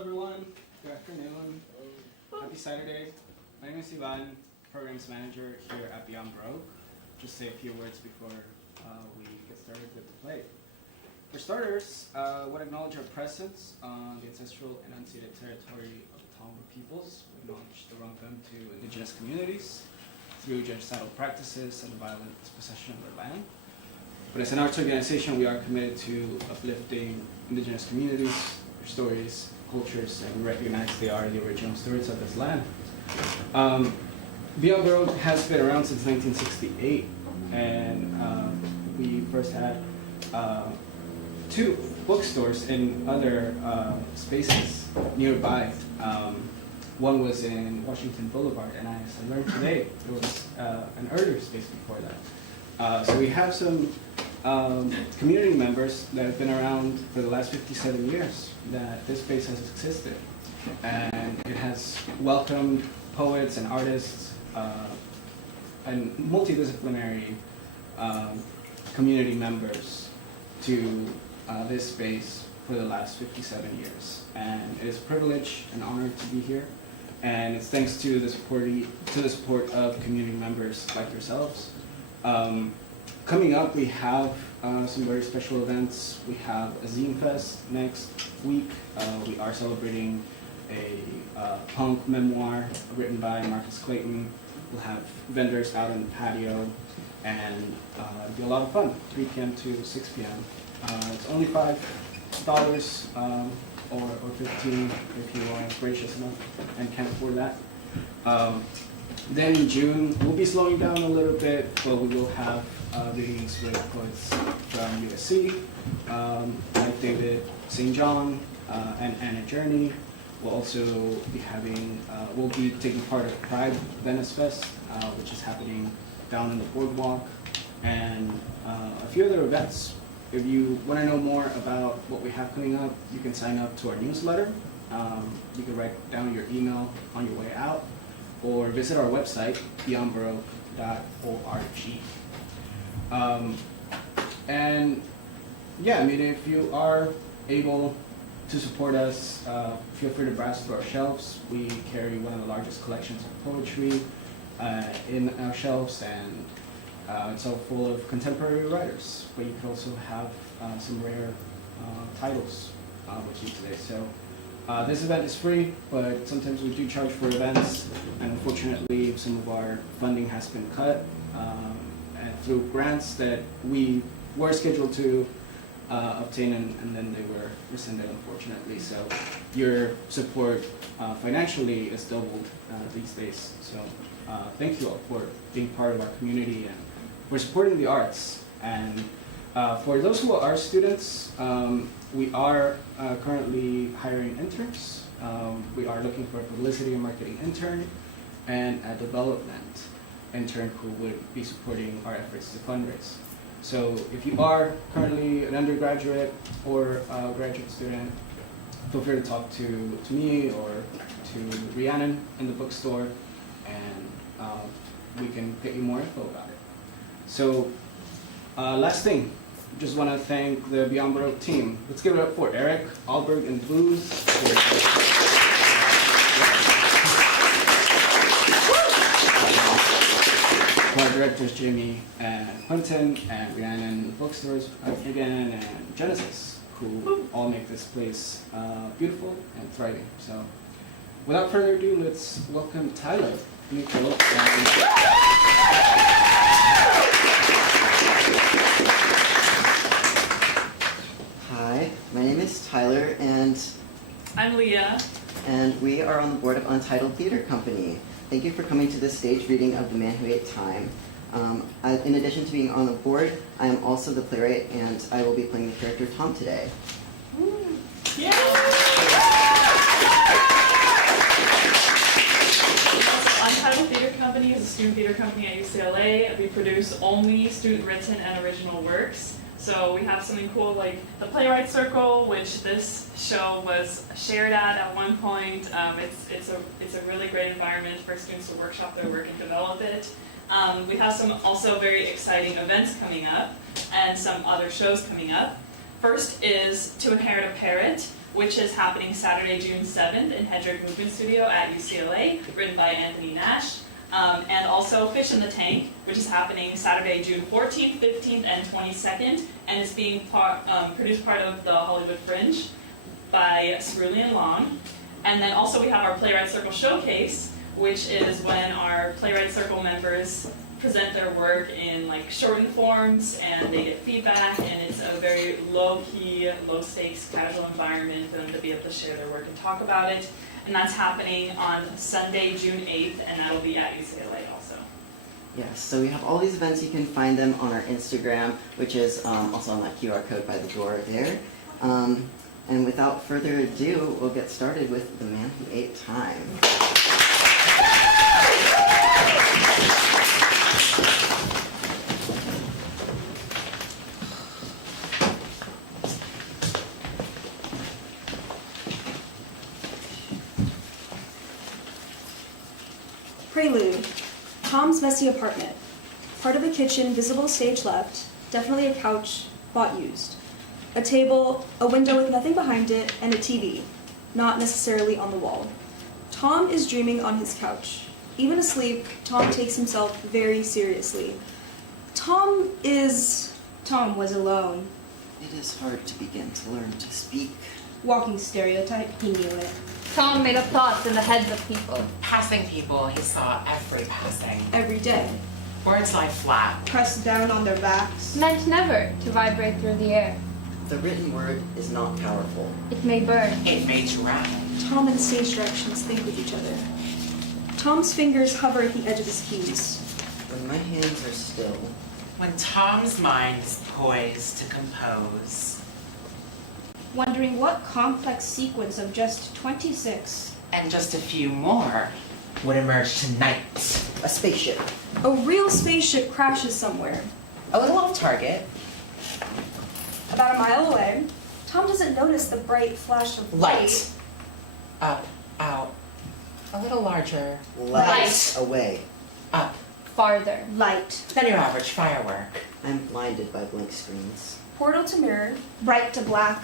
everyone. Good afternoon. Happy Saturday. My name is Ivan, Programs Manager here at Beyond Broke. Just say a few words before we get started with the play. For starters, I would acknowledge our presence on the ancestral and unceded territory of the Tonga peoples. We acknowledge the welcome to indigenous communities through genocidal practices and the violent dispossession of their land. But as an arts organization, we are committed to uplifting indigenous communities, their stories, cultures, and we recognize they are the original stewards of this land. Beyond Broke has been around since 1968, and we first had 2 bookstores in other spaces nearby. One was in Washington Boulevard, and as I learned today, there was an earlier space before that. So we have some community members that have been around for the last 57 years that this space has existed. And it has welcomed poets and artists and multidisciplinary community members to this space for the last 57 years. And it is a privilege and honor to be here. And it's thanks to the support of community members like yourselves. Coming up, we have some very special events. We have a Zine Fest next week. We are celebrating a punk memoir written by Marcus Clayton. We'll have vendors out on the patio, and it'll be a lot of fun, 3 p.m. to 6 p.m. It's only $5 or $15 if you are gracious enough and can afford that. Then in June, we'll be slowing down a little bit, but we will have readings with poets from USC, like David St. John and Anna Journey. We'll also be having, we'll be taking part of Pride Venice Fest, which is happening down in the boardwalk, and a few other events. If you want to know more about what we have coming up, you can sign up to our newsletter. You can write down your email on your way out, or visit our website, beyondbroke.org. And yeah, I mean, if you are able to support us, feel free to browse through our shelves. We carry one of the largest collections of poetry in our shelves, and it's all full of contemporary writers. But you can also have some rare titles with you today. So this event is free, but sometimes we do charge for events, and unfortunately some of our funding has been cut and through grants that we were scheduled to obtain, and then they were rescinded, unfortunately. So your support financially is doubled these days. So thank you all for being part of our community and for supporting the arts. And for those who are students, we are currently hiring interns. We are looking for a publicity and marketing intern and a development intern who would be supporting our efforts to fundraise. So if you are currently an undergraduate or a graduate student, feel free to talk to me or to Rhiannon in the bookstore, and we can get you more info about it. So last thing, just want to thank the Beyond Broke team. Let's give it up for Eric, Alberg, and Booz. Our directors Jamie and Quentin, and Rhiannon in the bookstores again, and Genesis, who all make this place beautiful and thriving. So without further ado, let's welcome Tyler Neufeld. Hi, my name is Tyler, and I'm Leah. And we are on the board of Untitled Theater Company. Thank you for coming to this stage reading of The Man Who Ate Time. In addition to being on the board, I am also the playwright, and I will be playing the character Tom today. Yeah. Untitled Theater Company is a student theater company at UCLA. We produce only student-written and original works. So we have something cool like the Playwright Circle, which this show was shared at one point. It's a really great environment for students to workshop their work and develop it. We have some also very exciting events coming up and some other shows coming up. First is To Inherit a Parrot, which is happening Saturday, June 7th in Hedrick Movement Studio at UCLA, written by Anthony Nash. And also Fish in the Tank, which is happening Saturday, June 14th, 15th, and 22nd, and is being produced part of the Hollywood Fringe by Cerulean Long. And then also we have our Playwright Circle Showcase, which is when our Playwright Circle members present their work in like shortened forms, and they get feedback, and it's a very low-key, low-stakes, casual environment for them to be able to share their work and talk about it. And that's happening on Sunday, June 8th, and that'll be at UCLA also. Yes, so we have all these events. You can find them on our Instagram, which is also on that QR code by the door there. And without further ado, we'll get started with The Man Who Ate Time. Prelude. Tom's messy apartment. Part of a kitchen, visible stage left. Definitely a couch, bought used. A table, a window with nothing behind it, and a TV. Not necessarily on the wall. Tom is dreaming on his couch. Even asleep, Tom takes himself very seriously. Tom was alone. It is hard to begin to learn to speak. Walking stereotype, he knew it. Tom made up thoughts in the heads of people. Passing people, he saw every passing. Every day. Words lie flat. Pressed down on their backs. Meant never to vibrate through the air. The written word is not powerful. It may burn. It may drown. Tom and stage directions think with each other. Tom's fingers hover at the edge of his keys. When my hands are still, When Tom's mind is poised to compose, Wondering what complex sequence of just 26. and just a few more would emerge tonight. a spaceship. A real spaceship crashes somewhere. A little off target. About a mile away, Tom doesn't notice the bright flash of Light. Up, out. A little larger. Light away. Up. Farther. Light. Than your average firework. I'm blinded by blank screens. Portal to mirror, bright to black.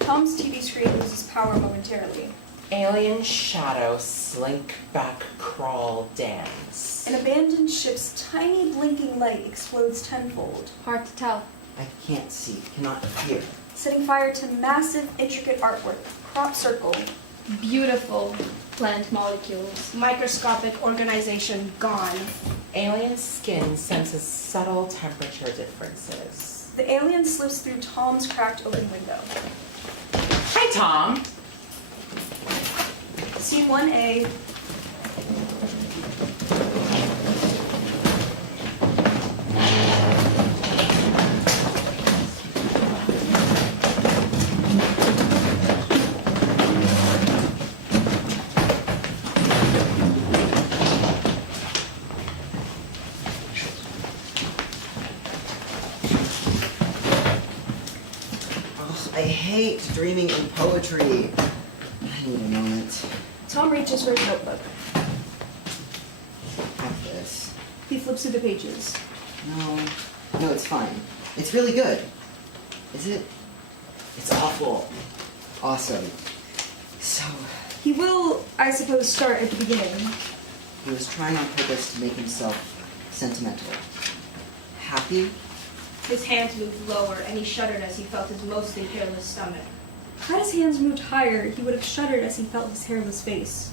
Tom's TV screen loses power momentarily. Alien shadow slink back crawl dance. An abandoned ship's tiny blinking light explodes tenfold, Hard to tell. I can't see, cannot hear. setting fire to massive, intricate artwork. Crop circle. Beautiful plant molecules. Microscopic organization gone. Alien skin senses subtle temperature differences. The alien slips through Tom's cracked open window. Hi, Tom. Scene 1A. I hate dreaming in poetry. I need a moment. Tom reaches for his notebook. Have this. He flips through the pages. No, it's fine. It's really good. Is it? It's awful. Awesome. So, He will, I suppose, start at the beginning. he was trying on purpose to make himself sentimental. Happy? His hands moved lower, and he shuddered as he felt his mostly hairless stomach. Had his hands moved higher, he would have shuddered as he felt his hairless face.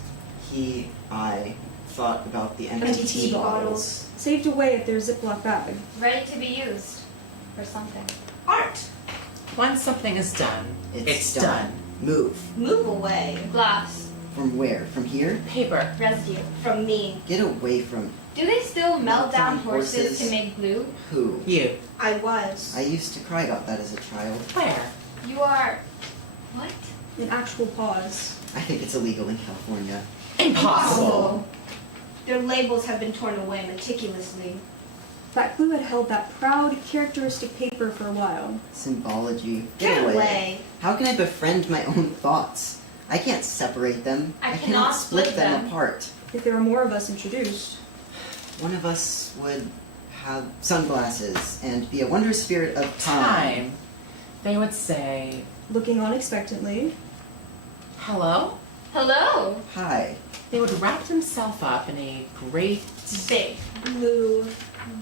I thought about the empty Empty tea tea bottles. Saved away at their Ziploc bag. Ready to be used for something. Art! Once something is done, It's done. Move. Move away Glass. From where? From here? Paper. Residue. from me. Get away from Do they still melt down horses. horses to make glue? who? You. I was. I used to cry about that as a child. Where? You are... What? An actual pause. I think it's illegal in California. Impossible. Their labels have been torn away meticulously. That glue had held that proud, characteristic paper for a while. Symbology. Get away. How can I befriend my own thoughts? I can't separate them. I cannot cannot split split them them. apart. If there are more of us introduced. One of us would have sunglasses and be a wondrous spirit of time. Time. They would say, Looking on expectantly. Hello? Hello. Hi. They would wrap himself up in a great Big. Blue.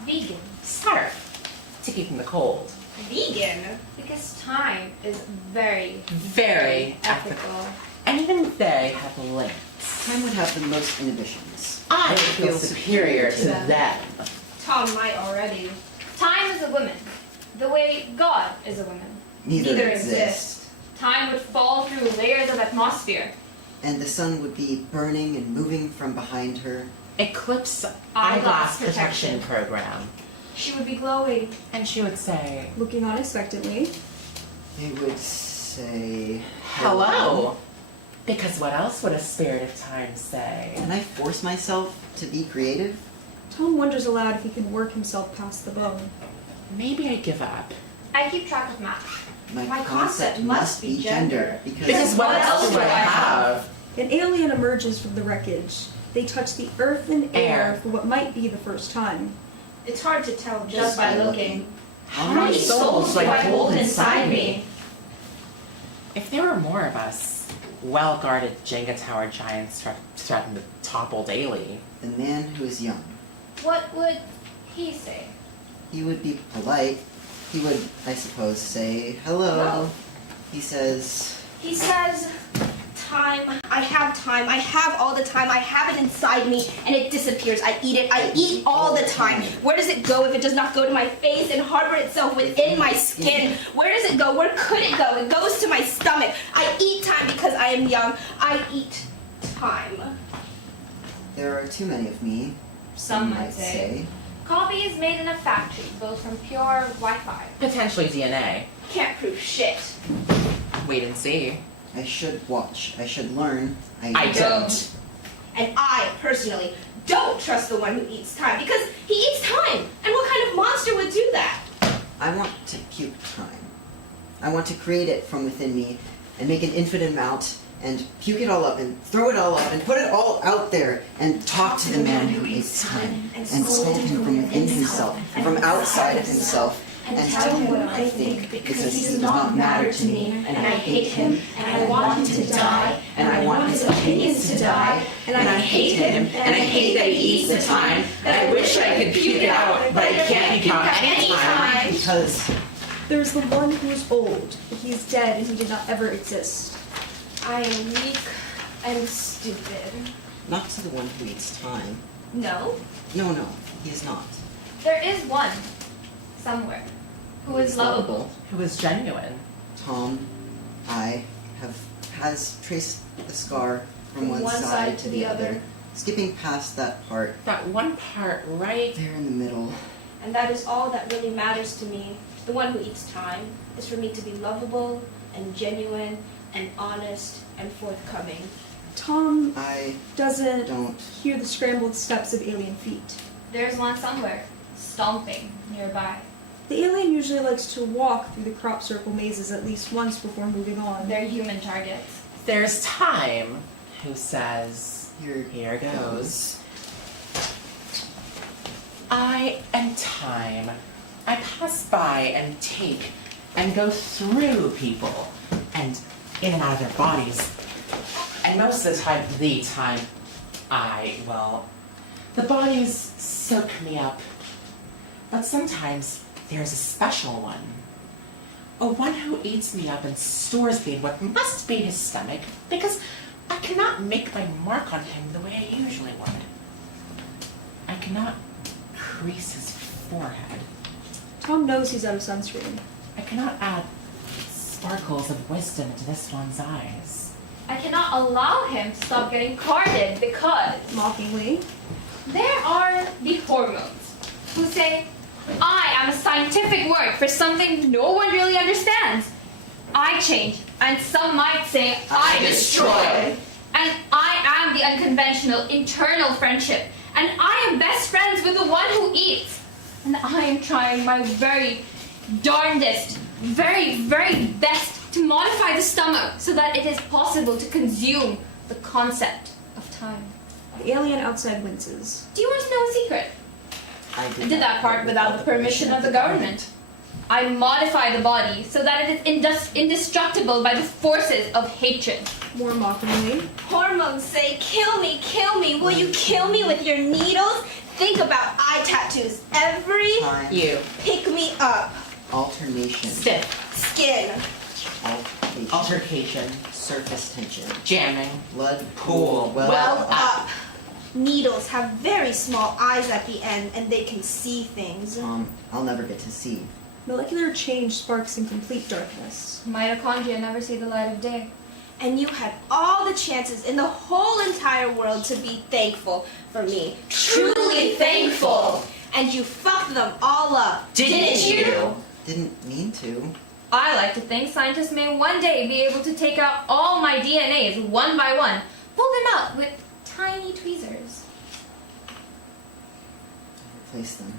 Vegan. scarf to keep from the cold. Vegan? Because time is very, Very ethical. And even they have limits. Time would have the most inhibitions. I would feel superior to them. Tom might already. Time is a woman. The way God is a woman. Neither exist. exist. Time would fall through layers of atmosphere. And the sun would be burning and moving from behind her. Eclipse Eyeglass eyeglass protection protection. program. She would be glowing. And she would say, Looking unexpectedly. They would say, hello. Because what else would a spirit of time say? Can I force myself to be creative? Tom wonders aloud if he can work himself past the bone. Maybe I give up. I keep track of math. My concept must be gender. Because what else do I have? An alien emerges from the wreckage. They touch the earth and air Air. for what might be the first time. It's hard to tell Just by looking. How many souls do I hold inside me? If there were more of us, well-guarded Jenga tower giants threatened the toppled daily. The man who is young. What would he say? He would be polite. He would, I suppose, say hello. Hello. He says, He says, time, I have all the time, I have it inside me, and it disappears. I eat all the time. Where does it go if it does not go to my face and harbor itself within my skin? Where does it go? Where could it go? It goes to my stomach. I eat time because I am young. I eat time. there are too many of me. Some you might say. say. Copies made in a factory, built from pure Wi-Fi. Potentially DNA. Can't prove shit. Wait and see. I should watch. I should learn. I don't. And I, personally, don't trust the one who eats time because he eats time. And what kind of monster would do that? I want to puke time. I want to create it from within me and make an infinite amount and puke it all up and throw it all up and put it all out there and talk to the man who eats time and scold him from within himself and from outside of himself and tell him what I think because he does not matter to me and I hate him and I want him to die and I want his opinions to die and I hate him and I hate that he eats the time and I wish I could puke it out but I can't puke out any time because There's the one who is old, but he is dead and he did not ever exist. I am weak and stupid. not to the one who eats time. No? No, he is not. There is one, somewhere, who is lovable. Who was genuine. Tom, has traced the scar from one side to the other, skipping past that part That one part right there in the middle. And that is all that really matters to me. The one who eats time is for me to be lovable and genuine and honest and forthcoming. Tom I doesn't don't. hear the scrambled steps of alien feet. There's one somewhere, stomping nearby. The alien usually likes to walk through the crop circle mazes at least once before moving on. They're human targets. there's time who says, here goes. I am time. I pass by and take and go through people and in and out of their bodies. And most of the time, the bodies soak me up. But sometimes there's a special one. A one who eats me up and stores me in what must be his stomach because I cannot make my mark on him the way I usually would. I cannot crease his forehead. Tom knows he's out of sunscreen. I cannot add sparkles of wisdom into this one's eyes. I cannot allow him to stop getting carded because Mockingly. there are the hormones who say, I am a scientific word for something no one really understands. I change, and some might say I destroy. And I am the unconventional internal friendship, and I am best friends with the one who eats. And I am trying my very darndest, very, very best to modify the stomach so that it is possible to consume the concept of time. The alien outside winces. Do you want to know a secret? I I did that part without the permission of the government. I modify the body so that it is indestructible by the forces of hatred. More mockingly. Hormones say, kill me, will you kill me with your needles? Think about eye tattoos. Every Time. You. pick me up. Alternation. Stiff. Skin. Altercation. Altercation. Surface tension. Jamming. Blood Pool. Well up. Needles have very small eyes at the end and they can see things. I'll never get to see. Molecular change sparks in complete darkness. Mitochondria never see the light of day. And you had all the chances in the whole entire world to be thankful for me. Truly thankful! And you fucked them all up. Didn't you? Didn't mean to. I like to think scientists may one day be able to take out all my DNAs one by one, pull them out with tiny tweezers. Replace them.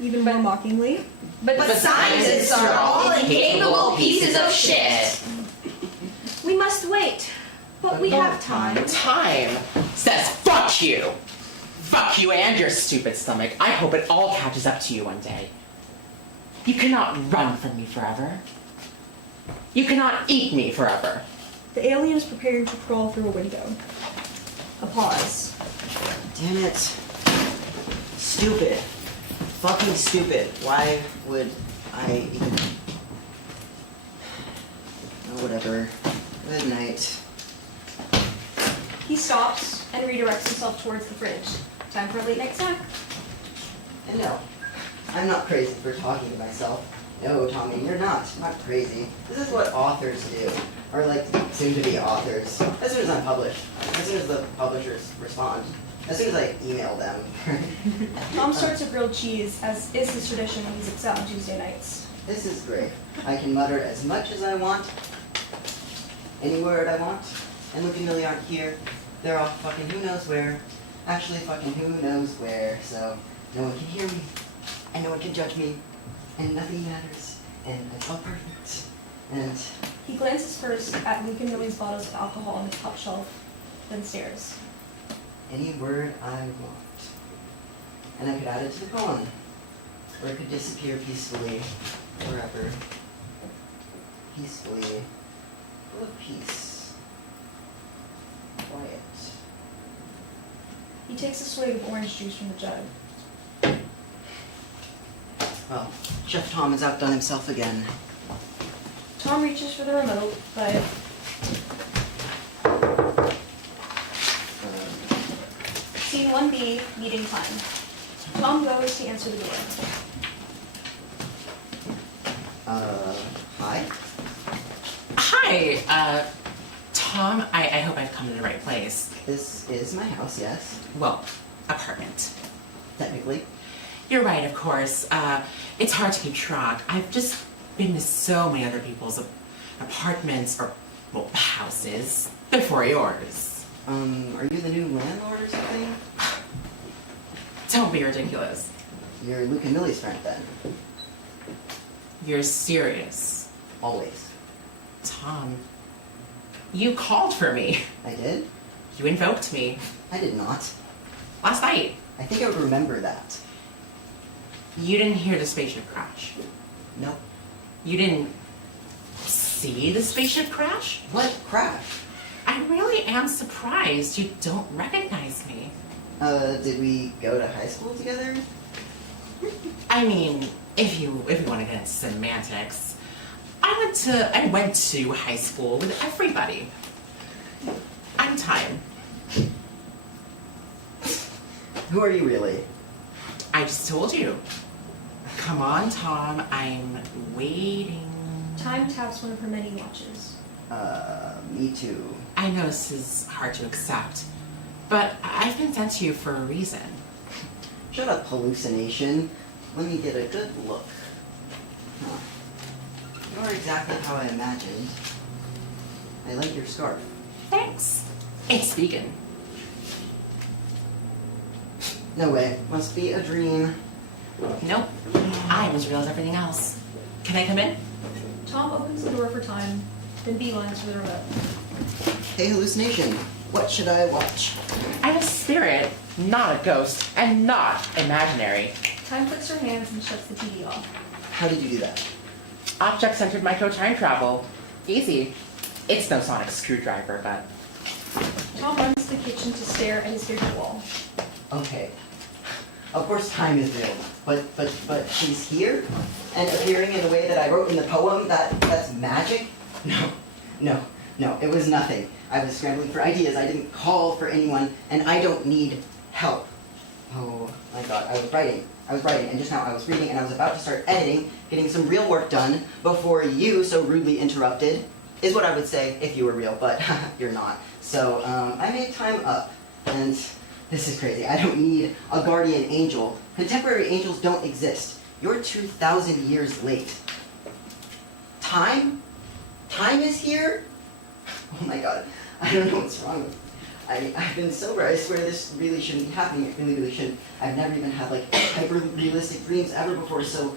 Even more mockingly. But scientists are all incapable pieces of shit. We must wait, but we have time. Time says fuck you. Fuck you and your stupid stomach. I hope it all catches up to you one day. You cannot run from me forever. You cannot eat me forever. The alien is preparing to crawl through a window. A pause. Damn it. Stupid. Fucking stupid. Why would I even... Oh, whatever. Good night. He stops and redirects himself towards the fridge. Time for a late night snack. And no, I'm not crazy for talking to myself. No, Tommy, you're not. I'm not crazy. This is what authors do. Or like, soon-to-be authors. As soon as I'm published. As soon as the publishers respond. As soon as I email them. Tom starts a grilled cheese, as is his tradition when he's upset on Tuesday nights. This is great. I can mutter as much as I want. Any word I want. And Luke and Millie aren't here. They're off fucking who knows where. Actually fucking who knows where. So no one can hear me. And no one can judge me. And nothing matters. And it's all perfect. And He glances first at Luke and Millie's bottles of alcohol on the top shelf, then stares. any word I want. And I could add it to the poem. Or it could disappear peacefully forever. Peacefully. Full of peace. Quiet. He takes a swig of orange juice from the jug. Well, Chef Tom has outdone himself again. Tom reaches for the remote, but Scene 1B, meeting time. Tom goes to answer the door. Hi? Hi, Tom, I hope I've come to the right place. This is my house, yes. Well, apartment. Technically. You're right, of course. It's hard to keep track. I've just been to so many other people's apartments or, well, houses before yours. Are you the new landlord or something? Don't be ridiculous. You're Luke and Millie's friend then. You're serious. Always. Tom, you called for me. I did? You invoked me I did not. last night. I think I would remember that. You didn't hear the spaceship crash. Nope. You didn't see the spaceship crash? What crash? I really am surprised you don't recognize me. Did we go to high school together? I mean, if you want to get into semantics, I went to high school with everybody. I'm time. Who are you really? I just told you. Come on, Tom. I'm waiting. Time taps one of her many watches. Me too. I know this is hard to accept, but I've been sent to you for a reason. Shut up, hallucination. Let me get a good look. Huh. You are exactly how I imagined. I like your scarf. Thanks. It's vegan. No way. Must be a dream. Nope. I'm as real as everything else. Can I come in? Tom opens the door for Time, then beelines for the remote. Hey, hallucination. What should I watch? I'm a spirit, not a ghost, and not imaginary. Time clicks her hands and shuts the TV off. How did you do that? Object-centered micro-time travel. Easy. It's no sonic screwdriver, but... Tom runs to the kitchen to stare at his favorite wall. Okay. Of course time is real, but she's here and appearing in the way that I wrote in the poem, that's magic? No, it was nothing. I was scrambling for ideas, I didn't call for anyone, and I don't need help. Oh my god, I was writing, and just now I was reading, and I was about to start editing, getting some real work done, before you so rudely interrupted, is what I would say if you were real, but you're not. So, I made time up, and this is crazy. I don't need a guardian angel. Contemporary angels don't exist. You're 2,000 years late. Time? Time is here? Oh my god, I don't know what's wrong with me. I've been sober, I swear this really shouldn't be happening, it really shouldn't. I've never even had like hyper-realistic dreams ever before, so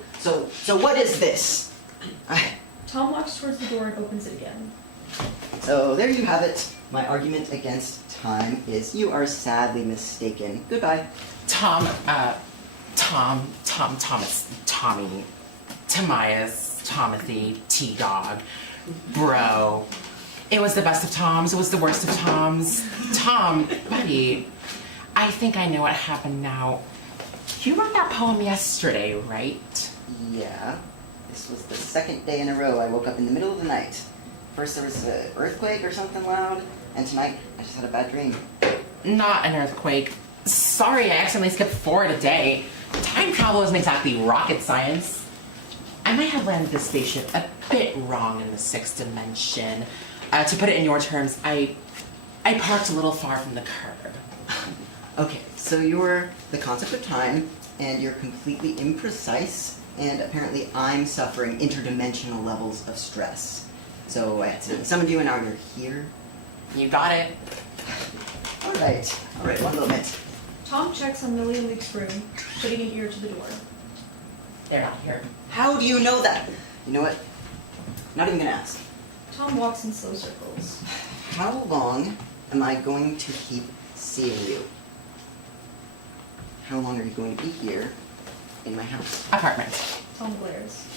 what is this? Tom walks towards the door and opens it again. So there you have it. My argument against time is you are sadly mistaken. Goodbye. Thomas, Tommy, Tamias, Tomothy, T-Dog, Bro. It was the best of Toms, it was the worst of Toms. Tom, buddy, I think I know what happened now. You wrote that poem yesterday, right? Yeah. This was the second day in a row I woke up in the middle of the night. First there was an earthquake or something loud, and tonight I just had a bad dream. Not an earthquake. Sorry, I accidentally skipped 4 a day. Time travel isn't exactly rocket science. I might have landed this spaceship a bit wrong in the 6th dimension. To put it in your terms, I parked a little far from the curb. Okay, so you're the concept of time, and you're completely imprecise, and apparently I'm suffering interdimensional levels of stress. So I accidentally summoned you, and now you're here. You got it. Alright, one little bit. Tom checks on Millie and Luke's room, putting an ear to the door. They're not here. How do you know that? You know what? Not even gonna ask. Tom walks in slow circles. How long am I going to keep seeing you? How long are you going to be here in my house? Apartment. Tom glares.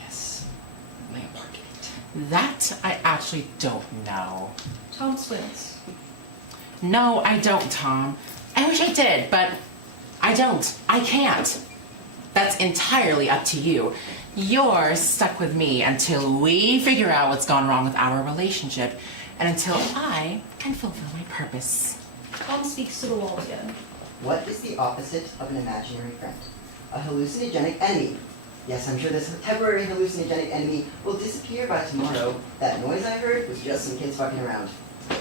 Yes, my apartment. That I actually don't know. Tom squints. No, I don't, Tom. I wish I did, but I don't. I can't. That's entirely up to you. You're stuck with me until we figure out what's gone wrong with our relationship, and until I can fulfill my purpose. Tom speaks to the wall again. What is the opposite of an imaginary friend? A hallucinogenic enemy. Yes, I'm sure this temporary hallucinogenic enemy will disappear by tomorrow. That noise I heard was just some kids fucking around.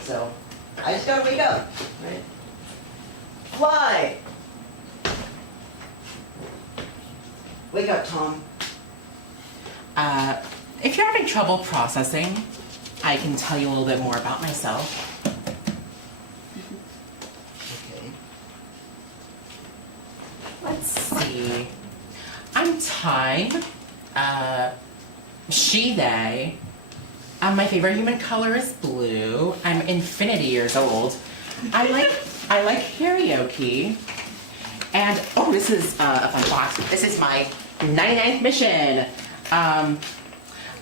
So, I just gotta wake up, right? Fly! Wake up, Tom. If you're having trouble processing, I can tell you a little bit more about myself. Okay. Let's see. I'm time. She, they. My favorite human color is blue. I'm infinity years old. I like karaoke. And, oh, this is a fun box. This is my 99th mission. I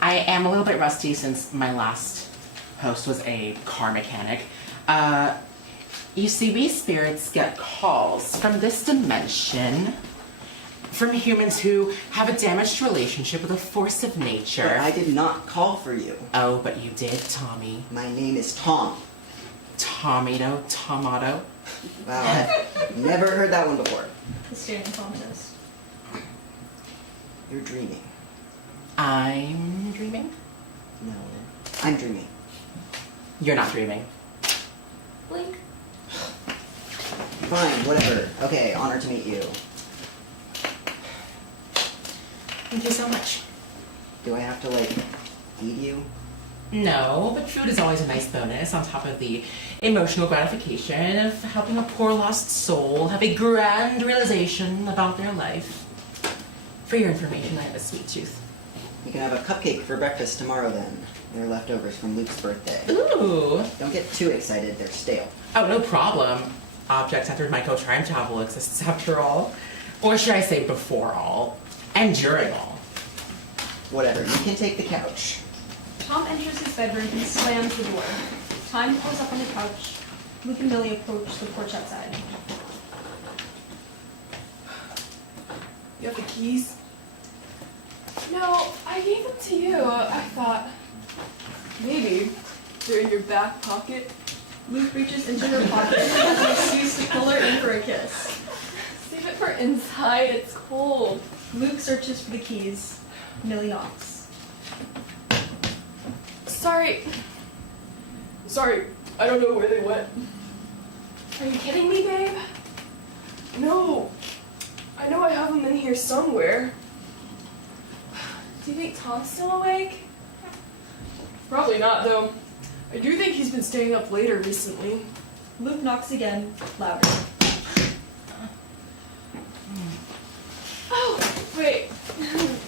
am a little bit rusty since my last host was a car mechanic. You see, we spirits get calls from this dimension from humans who have a damaged relationship with a force of nature. But I did not call for you. Oh, but you did, Tommy. My name is Tom. Tomato. Wow, I've never heard that one before. The staring contest. You're dreaming. I'm dreaming? No, I'm dreaming. You're not dreaming. Blink. Fine, whatever. Okay, honor to meet you. Thank you so much. Do I have to, like, feed you? No, but food is always a nice bonus on top of the emotional gratification of helping a poor lost soul have a grand realization about their life. For your information, I have a sweet tooth. You can have a cupcake for breakfast tomorrow then. They're leftovers from Luke's birthday. Ooh. Don't get too excited, they're stale. Oh, no problem. Objects after micro time travel exists after all. Or should I say before all and during all? Whatever, you can take the couch. Tom enters his bedroom and slams the door. Time pulls up on the couch. Luke and Millie approach the porch outside. You have the keys? No, I gave them to you. I thought maybe they're in your back pocket. Luke reaches into her pocket and proceeds to pull her in for a kiss. Save it for inside. It's cold. Luke searches for the keys. Millie knocks. Sorry, I don't know where they went. Are you kidding me, babe? No, I know I have them in here somewhere. Do you think Tom's still awake? Probably not, though. I do think he's been staying up later recently. Luke knocks again, louder. Oh, wait.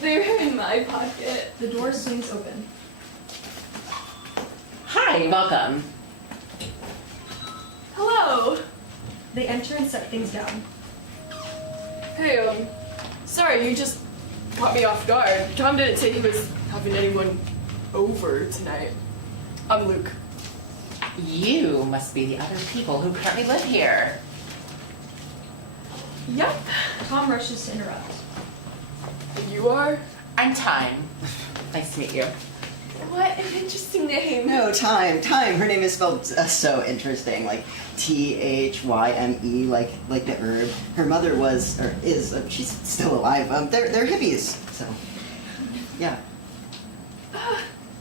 They were in my pocket. The door swings open. Hi, welcome. Hello. They enter and set things down. Hey, sorry, you just caught me off guard. Tom didn't say he was having anyone over tonight. I'm Luke. You must be the other people who currently live here. Yep. Tom rushes to interrupt. You are? I'm Time. Nice to meet you. What an interesting name. No, Time. Her name is spelled so interesting, like Thyme, like the herb. Her mother was, or is, she's still alive. They're hippies, so yeah.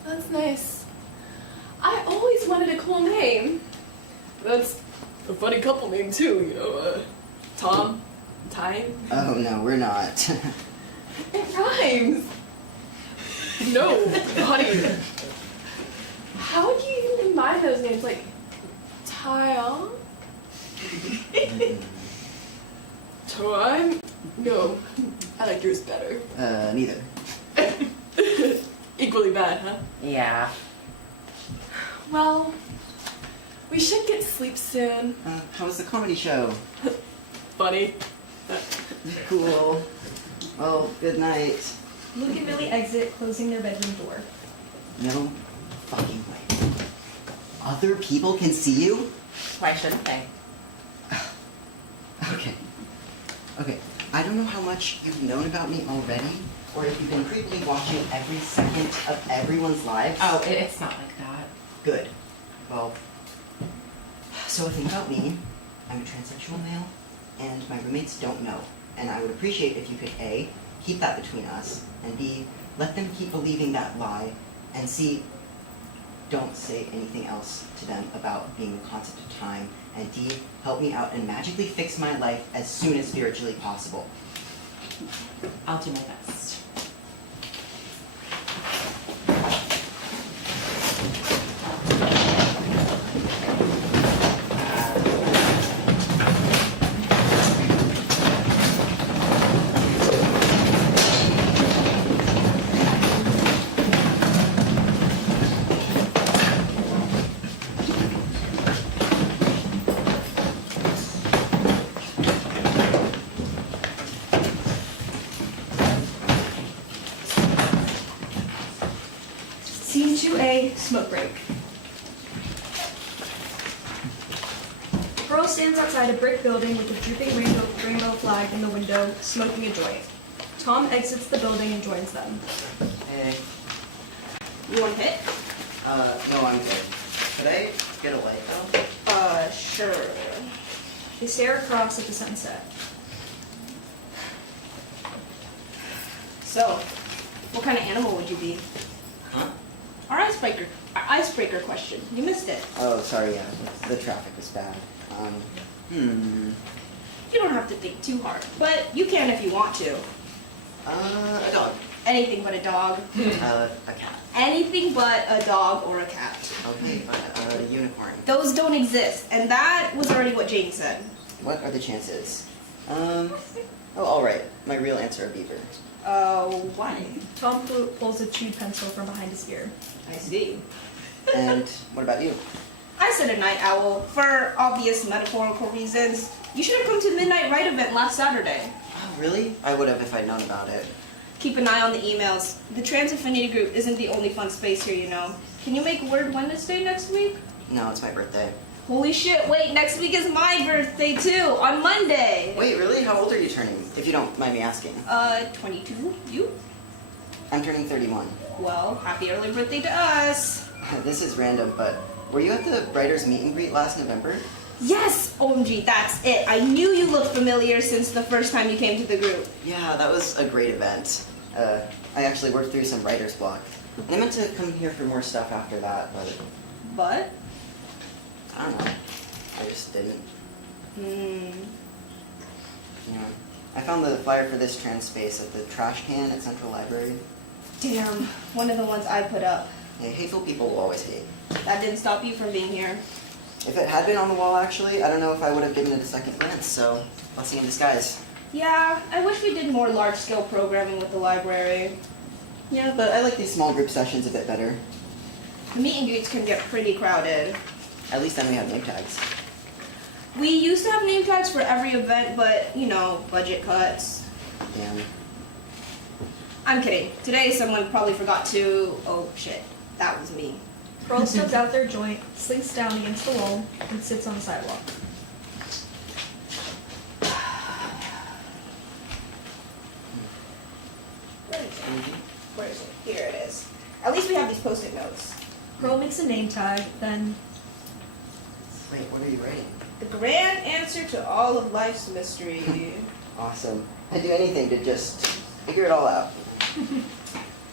That's nice. I always wanted a cool name. That's a funny couple name too, you know, Tom, Time. Oh no, we're not. It rhymes. No, honey. How would you even combine those names? Like, Tile? Time? No, I like yours better. Neither. Equally bad, huh? Yeah. Well, we should get sleep soon. How was the comedy show? Funny. Cool. Well, good night. Luke and Millie exit, closing their bedroom door. No fucking way. Other people can see you? Why shouldn't they? Okay. I don't know how much you've known about me already, or if you've been creepily watching every second of everyone's lives. Oh, it's not like that. Good. Well, so a thing about me, I'm a transsexual male, and my roommates don't know. And I would appreciate if you could A, keep that between us, and B, let them keep believing that lie, and C, don't say anything else to them about being the concept of time, and D, help me out and magically fix my life as soon as spiritually possible. I'll do my best. Scene 2A, smoke break. Pearl stands outside a brick building with a drooping rainbow flag in the window, smoking a joint. Tom exits the building and joins them. Hey. You want to hit? No, I'm good. Could I get a light though? Sure. They stare across at the sunset. So, what kind of animal would you be? Huh? Our icebreaker question. You missed it. Oh, sorry, yeah. The traffic was bad. You don't have to think too hard, but you can if you want to. A dog. Anything but a dog. A cat. Anything but a dog or a cat. Okay, a unicorn. Those don't exist, and that was already what Jane said. What are the chances? Oh, alright. My real answer, a beaver. Why? Tom pulls a chewed pencil from behind his ear. I see. And what about you? I said a night owl for obvious metaphorical reasons. You should have come to the Midnight Ride event last Saturday. Oh, Really? I would have if I'd known about it. Keep an eye on the emails. The trans affinity group isn't the only fun space here, you know. Can you make Word Wednesday next week? No, it's my birthday. Holy shit, wait, next week is my birthday too, on Monday. Wait, really? How old are you turning, if you don't mind me asking? 22. You? I'm turning 31. Well, happy early birthday to us. This is random, but were you at the Writers Meet and Greet last November? Yes! OMG, that's it. I knew you looked familiar since the first time you came to the group. Yeah, that was a great event. I actually worked through some writer's block. And I meant to come here for more stuff after that, but But? I don't know. I just didn't. Yeah. I found the flyer for this trans space at the trash can at Central Library. Damn, one of the ones I put up. Hey, hateful people will always hate. That didn't stop you from being here. If it had been on the wall, actually, I don't know if I would have given it a second glance, so blessing in disguise. Yeah, I wish we did more large-scale programming with the library. Yeah, but I like these small group sessions a bit better. The meet and greets can get pretty crowded. At least then we have name tags. We used to have name tags for every event, but, you know, budget cuts. Damn. I'm kidding. Today someone probably forgot to... Oh, shit. That was me. Pearl stubs out their joint, slinks down against the wall, and sits on the sidewalk. Where is it? Here it is. At least we have these post-it notes. Pearl makes a name tag, then Wait, what are you writing? The grand answer to all of life's mystery. Awesome. I'd do anything to just figure it all out.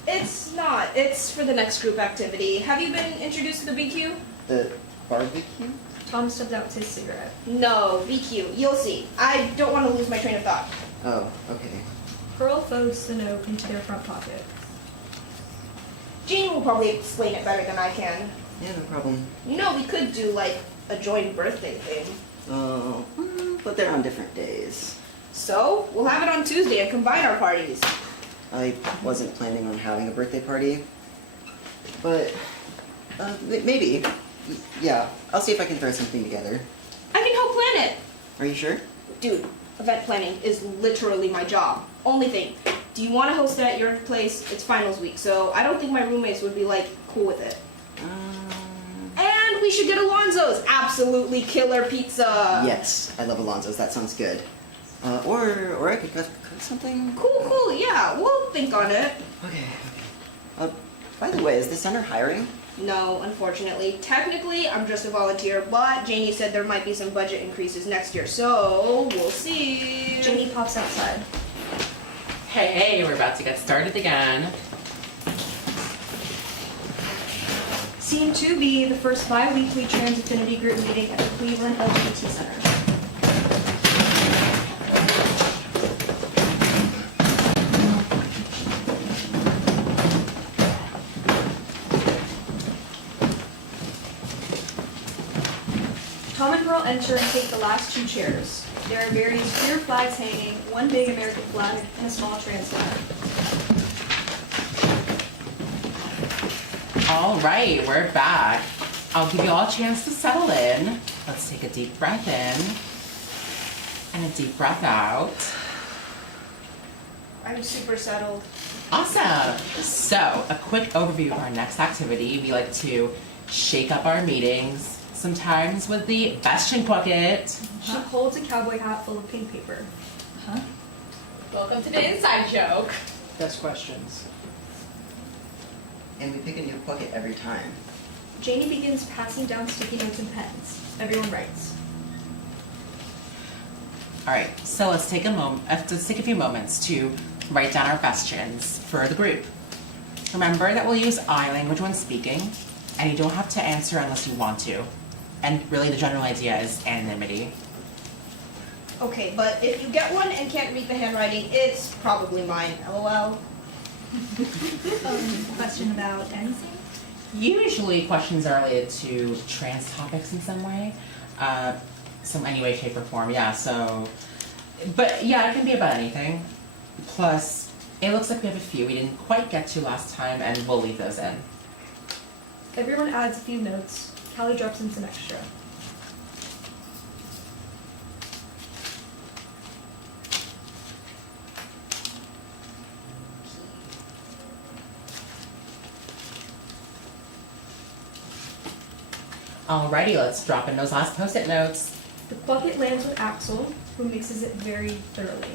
It's not. It's for the next group activity. Have you been introduced to the BQ? The barbecue? Tom stubs out his cigarette. No, BQ. You'll see. I don't want to lose my train of thought. Oh, okay. Pearl folds the note into their front pocket. Jean will probably explain it better than I can. Yeah, no problem. You know, we could do, like, a joint birthday thing. Oh, but they're on different days. So, we'll have it on Tuesday and combine our parties. I wasn't planning on having a birthday party, but maybe. Yeah, I'll see if I can throw something together. I can help plan it. Are you sure? Dude, event planning is literally my job. Only thing, do you want to host it at your place? It's finals week, so I don't think my roommates would be, like, cool with it. And we should get Alonzo's absolutely killer pizza. Yes, I love Alonzo's. That sounds good. Or I could cook something. Cool, yeah, we'll think on it. Okay. By the way, is the center hiring? No, unfortunately. Technically, I'm just a volunteer, but Janie said there might be some budget increases next year, so we'll see. Janie pops outside. Hey, we're about to get started again. Scene 2B, the first bi-weekly trans affinity group meeting at the Cleveland LGBT Center. Tom and Pearl enter and take the last two chairs. There are various queer flags hanging, one big American flag, and a small trans flag. All right, we're back. I'll give you all a chance to settle in. Let's take a deep breath in and a deep breath out. I'm super settled. Awesome. So, a quick overview of our next activity. We like to shake up our meetings, sometimes with the Bastion bucket. She holds a cowboy hat full of pink paper. Welcome to the inside joke. Best questions. And we pick a new bucket every time. Janie begins passing down sticky notes and pens. Everyone writes. All right, so let's take a few moments to write down our questions for the group. Remember that we'll use I language when speaking, and you don't have to answer unless you want to. And really the general idea is anonymity. Okay, but if you get one and can't read the handwriting, it's probably mine. LOL. Question about anything? Usually questions are related to trans topics in some way. Some any way, shape, or form, yeah, so... But yeah, it can be about anything. Plus, it looks like we have a few we didn't quite get to last time, and we'll leave those in. Everyone adds a few notes. Callie drops in some extra. Alrighty, let's drop in those last post-it notes. The bucket lands with Axel, who mixes it very thoroughly.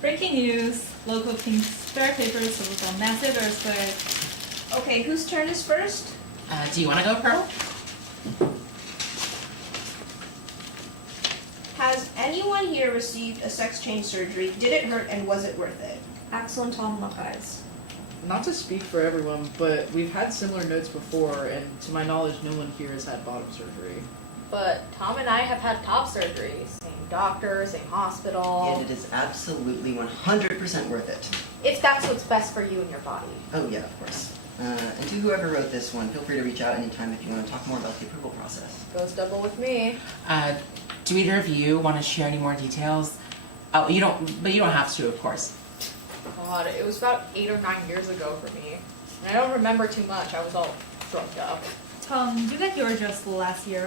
Breaking news, local pink square papers was a massive earthquake. Okay, whose turn is first? Do you want to go, Pearl? Has anyone here received a sex change surgery? Did it hurt and was it worth it? Axel and Tom lock eyes. Not to speak for everyone, but we've had similar notes before, and to my knowledge, no one here has had bottom surgery. But Tom and I have had top surgery. Same doctor, same hospital. And it is absolutely 100% worth it. If that's what's best for you and your body. Oh yeah, of course. And to whoever wrote this one, feel free to reach out anytime if you want to talk more about the approval process. Goes double with me. Do either of you want to share any more details? Oh, you don't have to, of course. God, it was about 8 or 9 years ago for me. And I don't remember too much. I was all drugged up. Tom, you got your dress last year,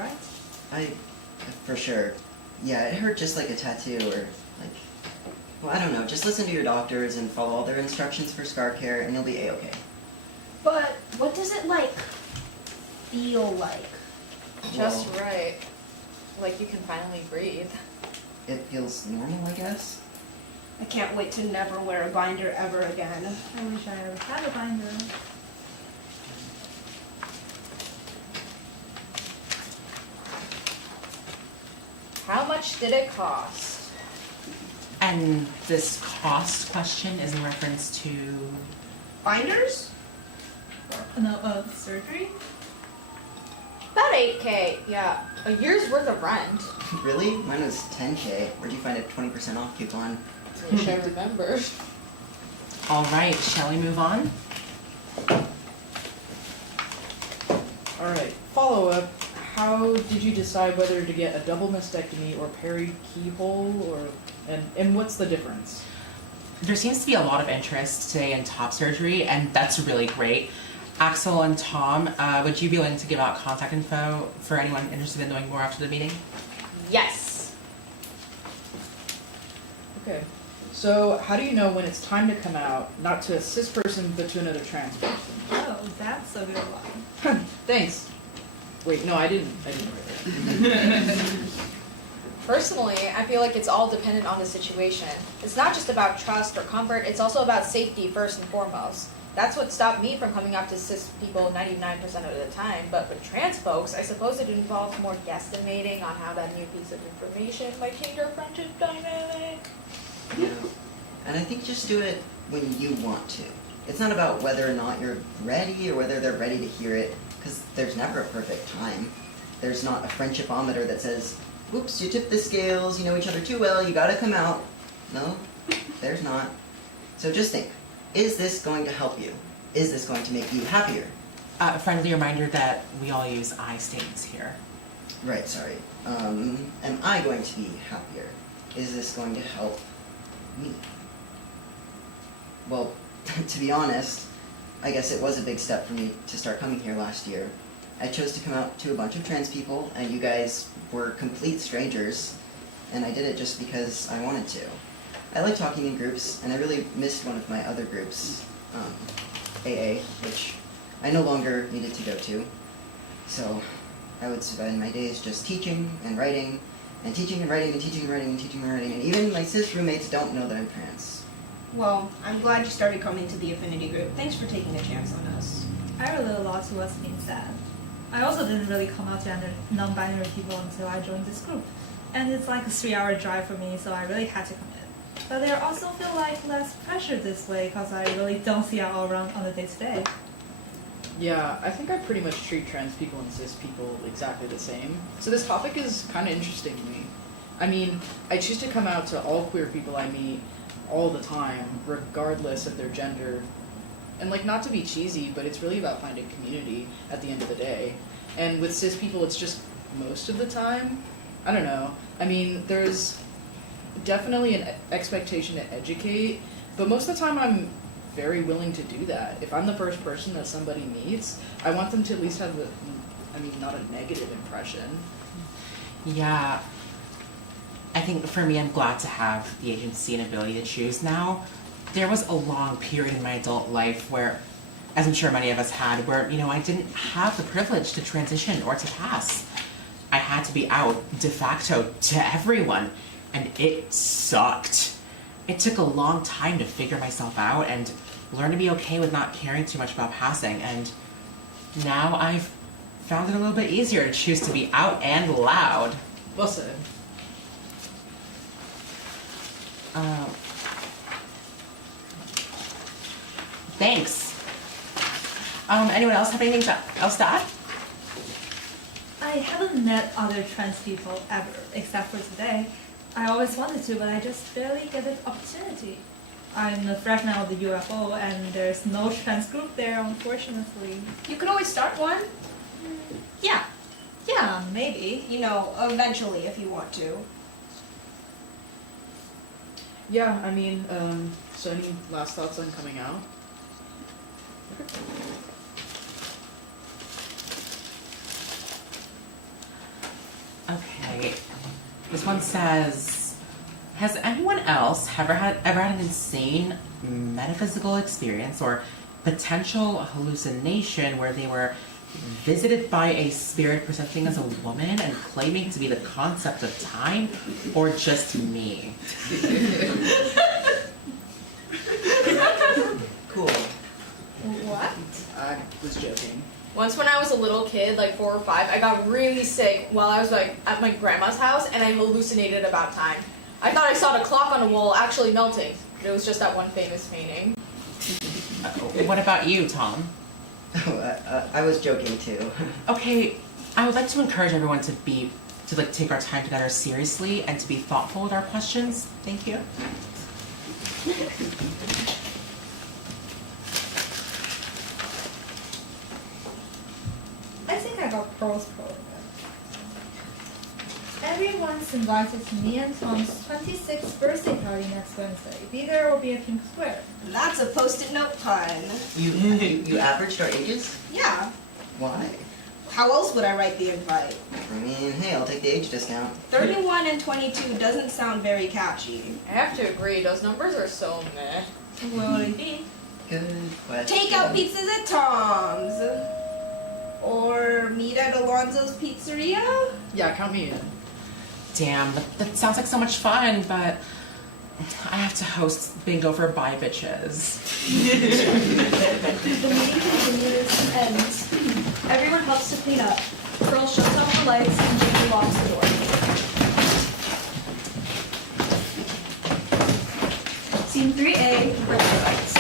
right? For sure. Yeah, it hurt just like a tattoo or like, well, I don't know. Just listen to your doctors and follow all their instructions for scar care and you'll be a-okay. But what does it feel like? Just right. Like you can finally breathe. It feels normal, I guess. I can't wait to never wear a binder ever again. I wish I ever had a binder. How much did it cost? And this cost question is in reference to... Binders? No, surgery? About 8K, yeah. A year's worth of rent. Really? Mine was 10K. Where'd you find a 20% off coupon? Wish I remembered. Alright, shall we move on? Alright, follow up. How did you decide whether to get a double mastectomy or peri keyhole, and what's the difference? There seems to be a lot of interest today in top surgery, and that's really great. Axel and Tom, would you be willing to give out contact info for anyone interested in knowing more after the meeting? Yes. Okay. So, how do you know when it's time to come out, not to a cis person, but to another trans person? Oh, that's a good one. Thanks. Wait, no, I didn't write it. Personally, I feel like it's all dependent on the situation. It's not just about trust or comfort, it's also about safety first and foremost. That's what stopped me from coming up to cis people 99% of the time, but with trans folks, I suppose it involves more guesstimating on how that new piece of information might change our friendship dynamic. Yeah. And I think just do it when you want to. It's not about whether or not you're ready or whether they're ready to hear it, because there's never a perfect time. There's not a friendshipometer that says, whoops, you tipped the scales, you know each other too well, you gotta come out. No, there's not. So just think, is this going to help you? Is this going to make you happier? A friendly reminder that we all use I statements here. Right, sorry. Am I going to be happier? Is this going to help me? Well, to be honest, I guess it was a big step for me to start coming here last year. I chose to come out to a bunch of trans people, and you guys were complete strangers, and I did it just because I wanted to. I like talking in groups, and I really missed one of my other groups, AA, which I no longer needed to go to. So I would spend my days just teaching and writing, and teaching and writing, and teaching and writing, and teaching and writing, and even my cis roommates don't know that I'm trans. Well, I'm glad you started coming to the affinity group. Thanks for taking a chance on us. I relate a lot to what's being said. I also didn't really come out to non-binary people until I joined this group. And it's like a 3-hour drive for me, so I really had to commit. But I also feel like less pressure this way because I really don't see it all around on the day-to-day. Yeah, I think I pretty much treat trans people and cis people exactly the same. So this topic is kind of interesting to me. I mean, I choose to come out to all queer people I meet all the time, regardless of their gender. And like, not to be cheesy, but it's really about finding community at the end of the day. And with cis people, it's just most of the time. I don't know. I mean, there's definitely an expectation to educate, but most of the time I'm very willing to do that. If I'm the first person that somebody meets, I want them to at least have not a negative impression. Yeah, I think for me, I'm glad to have the agency and ability to choose now. There was a long period in my adult life where, as I'm sure many of us had, where, I didn't have the privilege to transition or to pass. I had to be out de facto to everyone, and it sucked. It took a long time to figure myself out and learn to be okay with not caring too much about passing, and now I've found it a little bit easier to choose to be out and loud. Well said. Thanks. Anyone else have anything else to add? I haven't met other trans people ever, except for today. I always wanted to, but I just barely get the opportunity. I'm a freshman of the UFO, and there's no trans group there, unfortunately. You could always start one. Yeah, maybe. Eventually if you want to. Yeah, I mean, so any last thoughts on coming out? Okay. This one says, has anyone else ever had an insane metaphysical experience or potential hallucination where they were visited by a spirit presenting as a woman and claiming to be the concept of time, or just me? Cool. What? I was joking. Once when I was a little kid, like 4 or 5, I got really sick while I was like at my grandma's house, and I hallucinated about time. I thought I saw the clock on the wall actually melting, but it was just that one famous painting. What about you, Tom? I was joking too. Okay, I would like to encourage everyone to take our time together seriously and to be thoughtful with our questions. Thank you. I think I got Pearl's program. Everyone's invited to me and Tom's 26th birthday party next Wednesday. Be there or be at Pink Square. That's a post-it note pun. You averaged our ages? Yeah. Why? How else would I write the invite? I mean, hey, I'll take the age discount. 31 and 22 doesn't sound very catchy. I have to agree, those numbers are so meh. What would it be? Good question. Take out pizzas at Tom's. Or meet at Alonzo's Pizzeria? Yeah, count me in. Damn, that sounds like so much fun, but I have to host bingo for bi bitches. The meeting continues and everyone helps to clean up. Pearl shuts off the lights and Jamie locks the door. Scene 3A, birthday lights.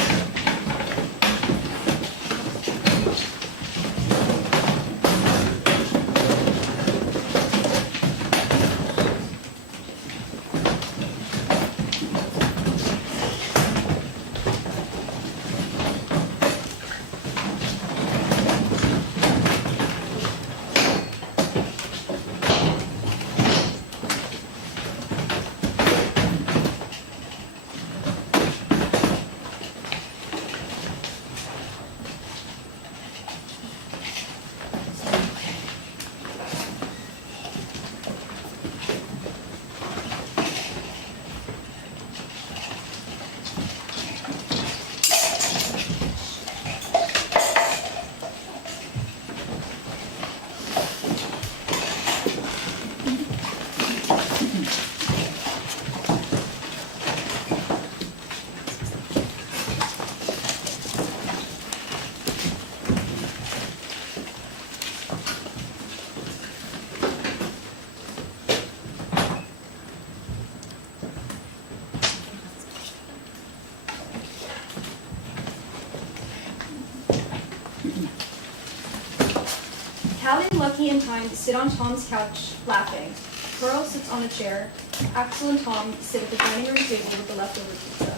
Callie and Lucky and Time sit on Tom's couch, laughing. Pearl sits on a chair. Axel and Tom sit at the dining room table with the leftover pizza.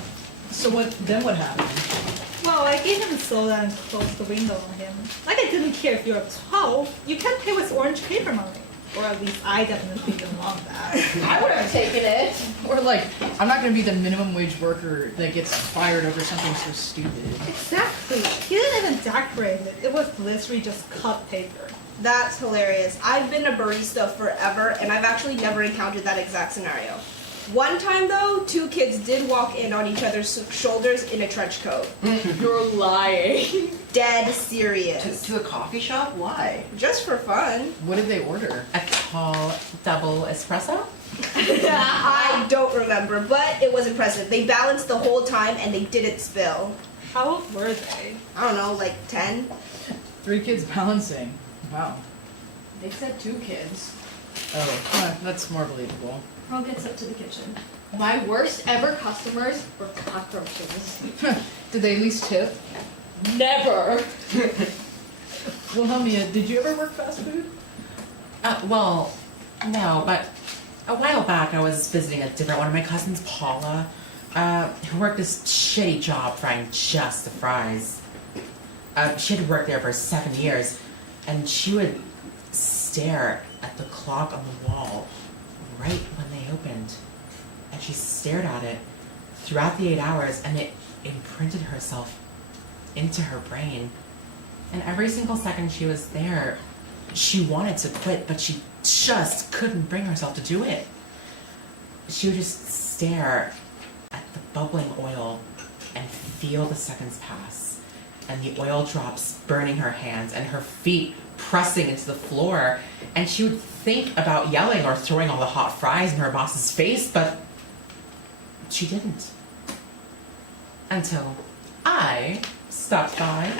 So what happened? Well, I gave him a soda and closed the window on him. Like I didn't care if you're 12. You can't pay with orange paper money. Or at least I definitely didn't want that. I would have taken it. Or like, I'm not gonna be the minimum wage worker that gets fired over something so stupid. Exactly. He didn't even decorate it. It was literally just cut paper. That's hilarious. I've been a barista forever, and I've actually never encountered that exact scenario. One time, though, 2 kids did walk in on each other's shoulders in a trench coat. You're lying. Dead serious. To a coffee shop? Why? Just for fun. What did they order? A tall double espresso? I don't remember, but it was impressive. They balanced the whole time, and they didn't spill. How old were they? I don't know, like 10? 3 kids balancing. Wow. They said 2 kids. Oh, that's more believable. Pearl gets up to the kitchen. My worst ever customers were cockroaches. Did they at least tip? Never. Wilhelmia, did you ever work fast food? Well, no, but a while back I was visiting a different one of my cousins, Paula, who worked this shitty job frying just the fries. She had worked there for 7 years, and she would stare at the clock on the wall right when they opened. And she stared at it throughout the 8 hours, and it imprinted herself into her brain. And every single second she was there, she wanted to quit, but she just couldn't bring herself to do it. She would just stare at the bubbling oil and feel the seconds pass, and the oil drops burning her hands and her feet pressing into the floor, and she would think about yelling or throwing all the hot fries in her boss's face, but she didn't. Until I stopped by.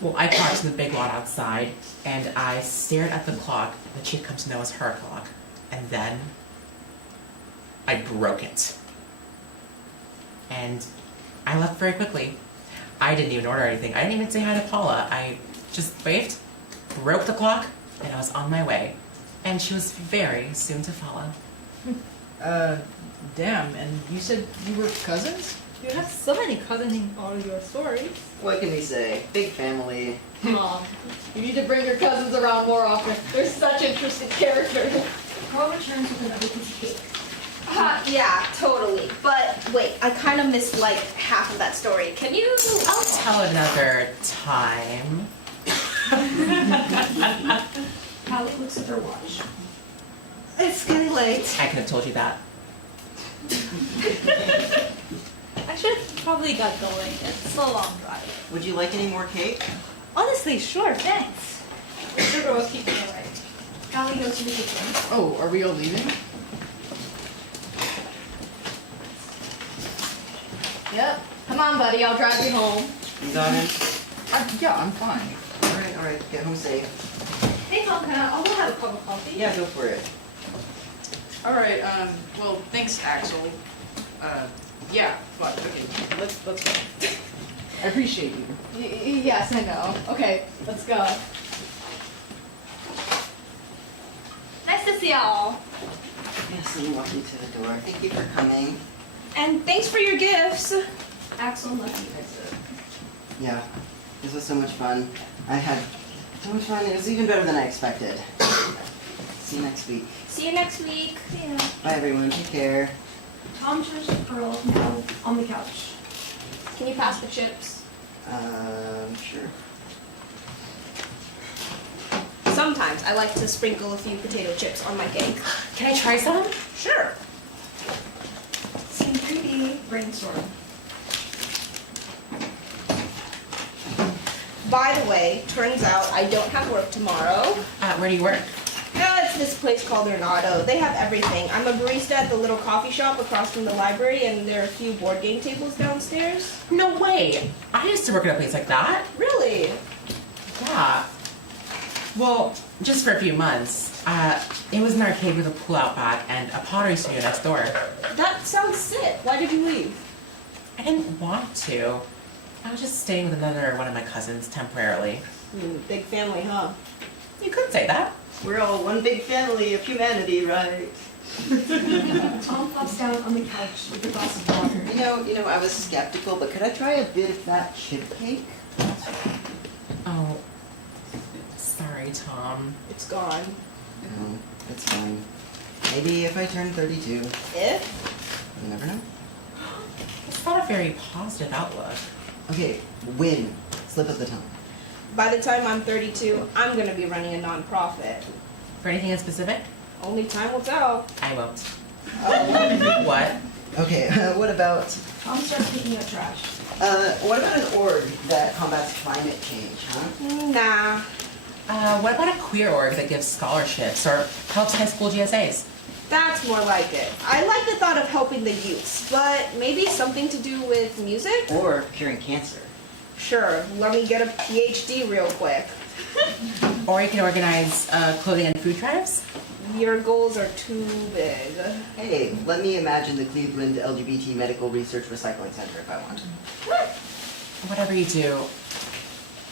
Well, I parked in the big lot outside, and I stared at the clock that she had come to know as her clock, and then I broke it. And I left very quickly. I didn't even order anything. I didn't even say hi to Paula. I just waved, broke the clock, and I was on my way. And she was very soon to follow. Damn, and you said you were cousins? You have so many cousins in all your stories. What can we say? Big family. Mom, you need to bring your cousins around more often. They're such interesting characters. Pearl returns with another piece of cake. Yeah, totally. But wait, I kind of missed like half of that story. Can you? I'll tell another time. Callie looks at her watch. It's getting late. I could have told you that. I should probably get going. It's a long drive. Would you like any more cake? Honestly, sure, thanks. The sugar was keeping me awake. Callie goes to the kitchen. Oh, are we all leaving? Yep. Come on, buddy. I'll drive you home. You got it? Yeah, I'm fine. Alright. Get home safe. Hey, Tom, I'll go have a cup of coffee. Yeah, go for it. Alright, well, thanks, Axel. Yeah, fuck, okay, let's go. I appreciate you. Yes, I know. Okay, let's go. Nice to see y'all. Yes, and walk you to the door. Thank you for coming. And thanks for your gifts. Axel and Lucky exit. Yeah, this was so much fun. I had so much fun. It was even better than I expected. See you next week. See you next week. Yeah. Bye, everyone. Take care. Tom turns to Pearl now on the couch. Can you pass the chips? Sure. Sometimes I like to sprinkle a few potato chips on my cake. Can I try some? Sure. Scene 3D, brainstorm. By the way, turns out I don't have work tomorrow. Where do you work? It's this place called Ornado. They have everything. I'm a barista at the little coffee shop across from the library, and there are a few board game tables downstairs. No way! I used to work at a place like that. Really? Yeah. Well, just for a few months. It was an arcade with a pull-out back and a pottery studio next door. That sounds sick. Why did you leave? I didn't want to. I was just staying with another one of my cousins temporarily. Big family, huh? You could say that. We're all one big family of humanity, right? Tom plops down on the couch with a glass of water. You know, I was skeptical, but could I try a bit of that chip cake? Oh, sorry, Tom. It's gone. No, it's fine. Maybe if I turn 32. If? You never know. It's not a very positive outlook. Okay, win. Slip of the tongue. By the time I'm 32, I'm gonna be running a nonprofit. For anything in specific? Only time will tell. I won't. Oh. What? Okay, what about Tom starts picking up trash. what about an org that combats climate change, huh? Nah. What about a queer org that gives scholarships or helps high school GSAs? That's more like it. I like the thought of helping the youths, but maybe something to do with music? Or curing cancer. Sure, let me get a PhD real quick. Or you can organize clothing and food drives? Your goals are too big. Hey, let me imagine the Cleveland LGBT Medical Research Recycling Center if I want. Whatever you do,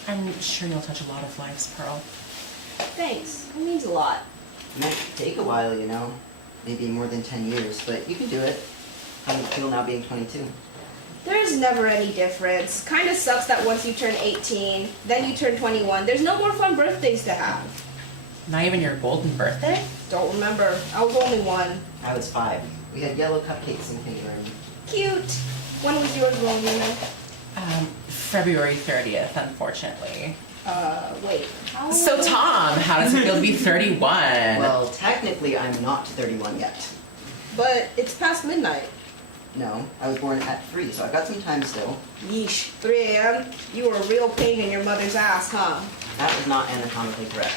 I'm sure you'll touch a lot of lives, Pearl. Thanks, it means a lot. It might take a while, you know. Maybe more than 10 years, but you can do it. How do you feel now being 22? There's never any difference. Kinda sucks that once you turn 18, then you turn 21, there's no more fun birthdays to have. Not even your golden birthday? Don't remember, I was only one. I was 5. We had yellow cupcakes in kindergarten. Cute. When was yours, Romina? February 30th, unfortunately. Wait. How So Tom, how does it feel to be 31? Well, technically I'm not 31 yet. But it's past midnight. No, I was born at 3, so I've got some time still. Yeesh, 3 a.m.? You were a real pain in your mother's ass, huh? That was not anatomically correct.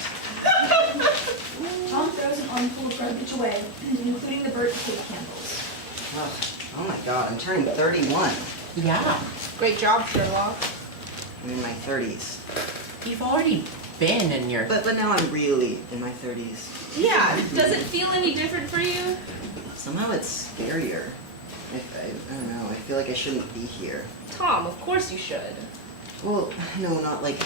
Tom throws an armful of garbage away, including the burnt cake candles. Oh my god, I'm turning 31. Yeah. Great job, Sherlock. I'm in my 30s. You've already been in your... But now I'm really in my 30s. Yeah, does it feel any different for you? Somehow it's scarier. I don't know, I feel like I shouldn't be here. Tom, of course you should. Well, no, not like,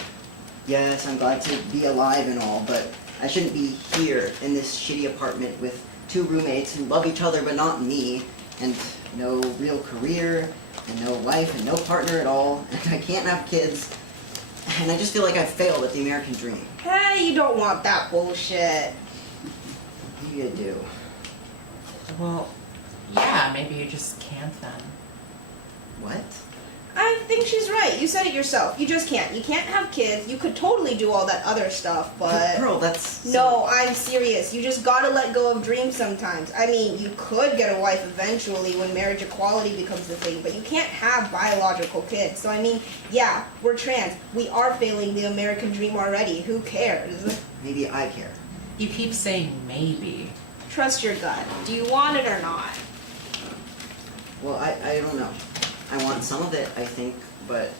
yes, I'm glad to be alive and all, but I shouldn't be here in this shitty apartment with 2 roommates who love each other but not me, and no real career, and no wife, and no partner at all, and I can't have kids, and I just feel like I've failed at the American dream. Hey, you don't want that bullshit. Maybe I do. Well, yeah, maybe you just can't then. What? I think she's right. You said it yourself. You just can't. You can't have kids. You could totally do all that other stuff, but... Pearl, that's... No, I'm serious. You just gotta let go of dreams sometimes. I mean, you could get a wife eventually when marriage equality becomes the thing, but you can't have biological kids. So I mean, yeah, we're trans. We are failing the American dream already. Who cares? Maybe I care. You keep saying maybe. Trust your gut. Do you want it or not? Well, I don't know. I want some of it, I think, but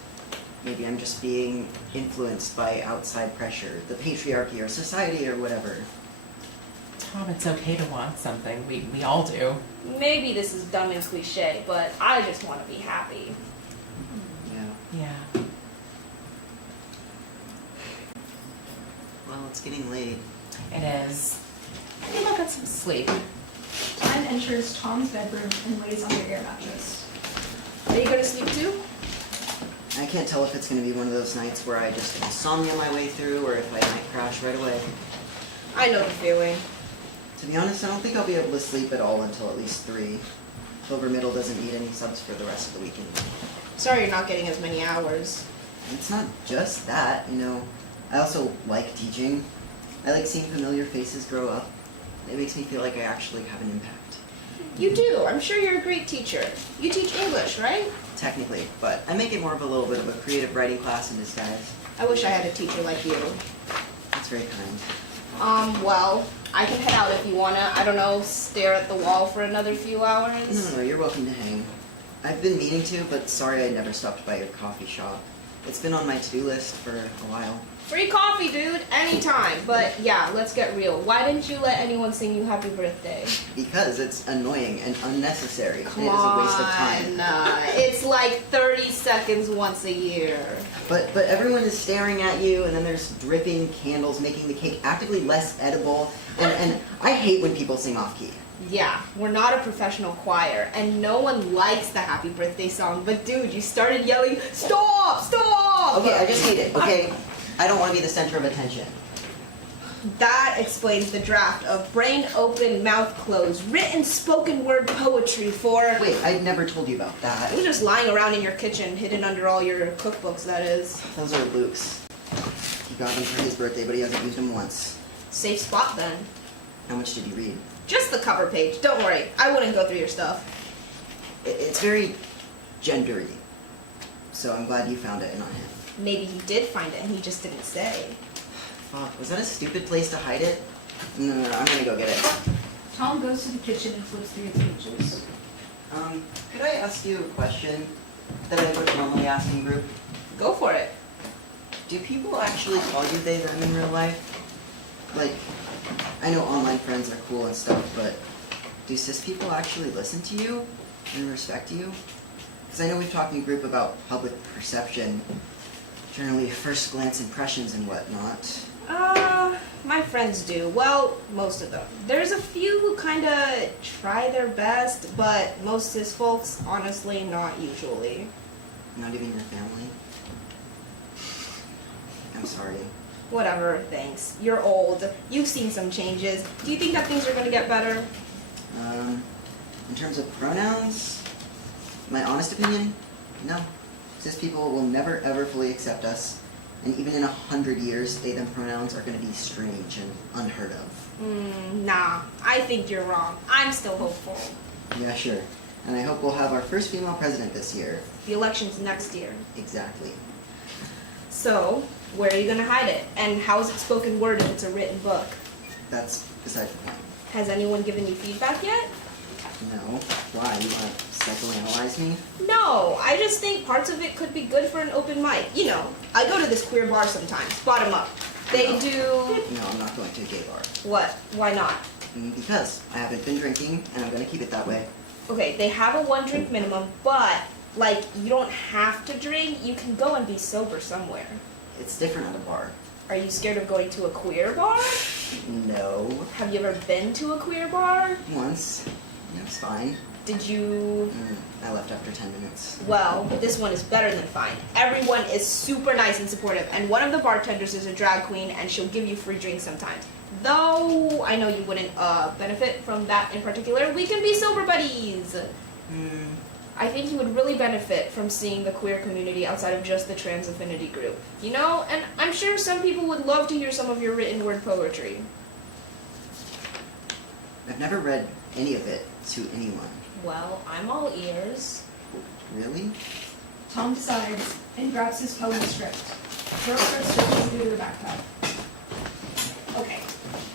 maybe I'm just being influenced by outside pressure, the patriarchy or society or whatever. Tom, it's okay to want something. We all do. Maybe this is dumb and cliche, but I just want to be happy. Yeah. Yeah. Well, it's getting late. It is. Maybe I'll get some sleep. Time enters Tom's bedroom and lays on the air mattress. Are you gonna sleep too? I can't tell if it's going to be one of those nights where I just insomnia my way through or if I might crash right away. I know the feeling. To be honest, I don't think I'll be able to sleep at all until at least 3. Clover Middle doesn't need any subs for the rest of the weekend. Sorry you're not getting as many hours. It's not just that, you know. I also like teaching. I like seeing familiar faces grow up. It makes me feel like I actually have an impact. You do. I'm sure you're a great teacher. You teach English, right? Technically, but I make it more of a little bit of a creative writing class in disguise. I wish I had a teacher like you. That's very kind. Well, I can head out if you wanna, I don't know, stare at the wall for another few hours. No, you're welcome to hang. I've been meaning to, but sorry I never stopped by your coffee shop. It's been on my to-do list for a while. Free coffee, dude, anytime. But yeah, let's get real. Why didn't you let anyone sing you happy birthday? Because it's annoying and unnecessary. Come it is a waste of time. It's like 30 seconds once a year. But everyone is staring at you, and then there's dripping candles making the cake actively less edible. And I hate when people sing off key. Yeah, we're not a professional choir, and no one likes the happy birthday song. But dude, you started yelling, "Stop! Stop!" Okay, I just hate it, okay? I don't want to be the center of attention. That explains the draft of brain open, mouth closed, written spoken word poetry for... Wait, I never told you about that. It was just lying around in your kitchen, hidden under all your cookbooks, that is. Those are Luke's. He got them for his birthday, but he hasn't used them once. Safe spot then. How much did you read? Just the cover page. Don't worry. I wouldn't go through your stuff. It's very gendery. So I'm glad you found it and not him. Maybe he did find it and he just didn't say. Fuck, was that a stupid place to hide it? No, I'm gonna go get it. Tom goes to the kitchen and flips through its pages. Could I ask you a question that I would normally ask in group? Go for it. Do people actually call you they, them in real life? Like, I know online friends are cool and stuff, but do cis people actually listen to you and respect you? Because I know we've talked in group about public perception, generally first glance impressions and whatnot. My friends do. Well, most of them. There's a few who kinda try their best, but most cis folks, honestly, not usually. Not even your family? I'm sorry. Whatever, thanks. You're old. You've seen some changes. Do you think that things are gonna get better? In terms of pronouns, my honest opinion, no. Cis people will never ever fully accept us, and even in 100 years, they them pronouns are going to be strange and unheard of. Nah. I think you're wrong. I'm still hopeful. Yeah, sure. And I hope we'll have our first female president this year. The election's next year. Exactly. So, where are you gonna hide it? And how is it spoken word if it's a written book? That's beside the point. Has anyone given you feedback yet? No. Why? You want to psychoanalyze me? No, I just think parts of it could be good for an open mic. You know, I go to this queer bar sometimes, bottom up. They do... No, I'm not going to a gay bar. What? Why not? Because I haven't been drinking, and I'm going to keep it that way. Okay, they have a 1 drink minimum, but, like, you don't have to drink. You can go and be sober somewhere. It's different at a bar. Are you scared of going to a queer bar? No. Have you ever been to a queer bar? Once. It's fine. Did you... I left after 10 minutes. Well, this one is better than fine. Everyone is super nice and supportive, and one of the bartenders is a drag queen, and she'll give you free drinks sometimes. Though, I know you wouldn't benefit from that in particular. We can be sober buddies! I think you would really benefit from seeing the queer community outside of just the trans affinity group. You know, and I'm sure some people would love to hear some of your written word poetry. I've never read any of it to anyone. Well, I'm all ears. Really? Tom decides and grabs his poem script. Girl starts searching through the backpack. Okay,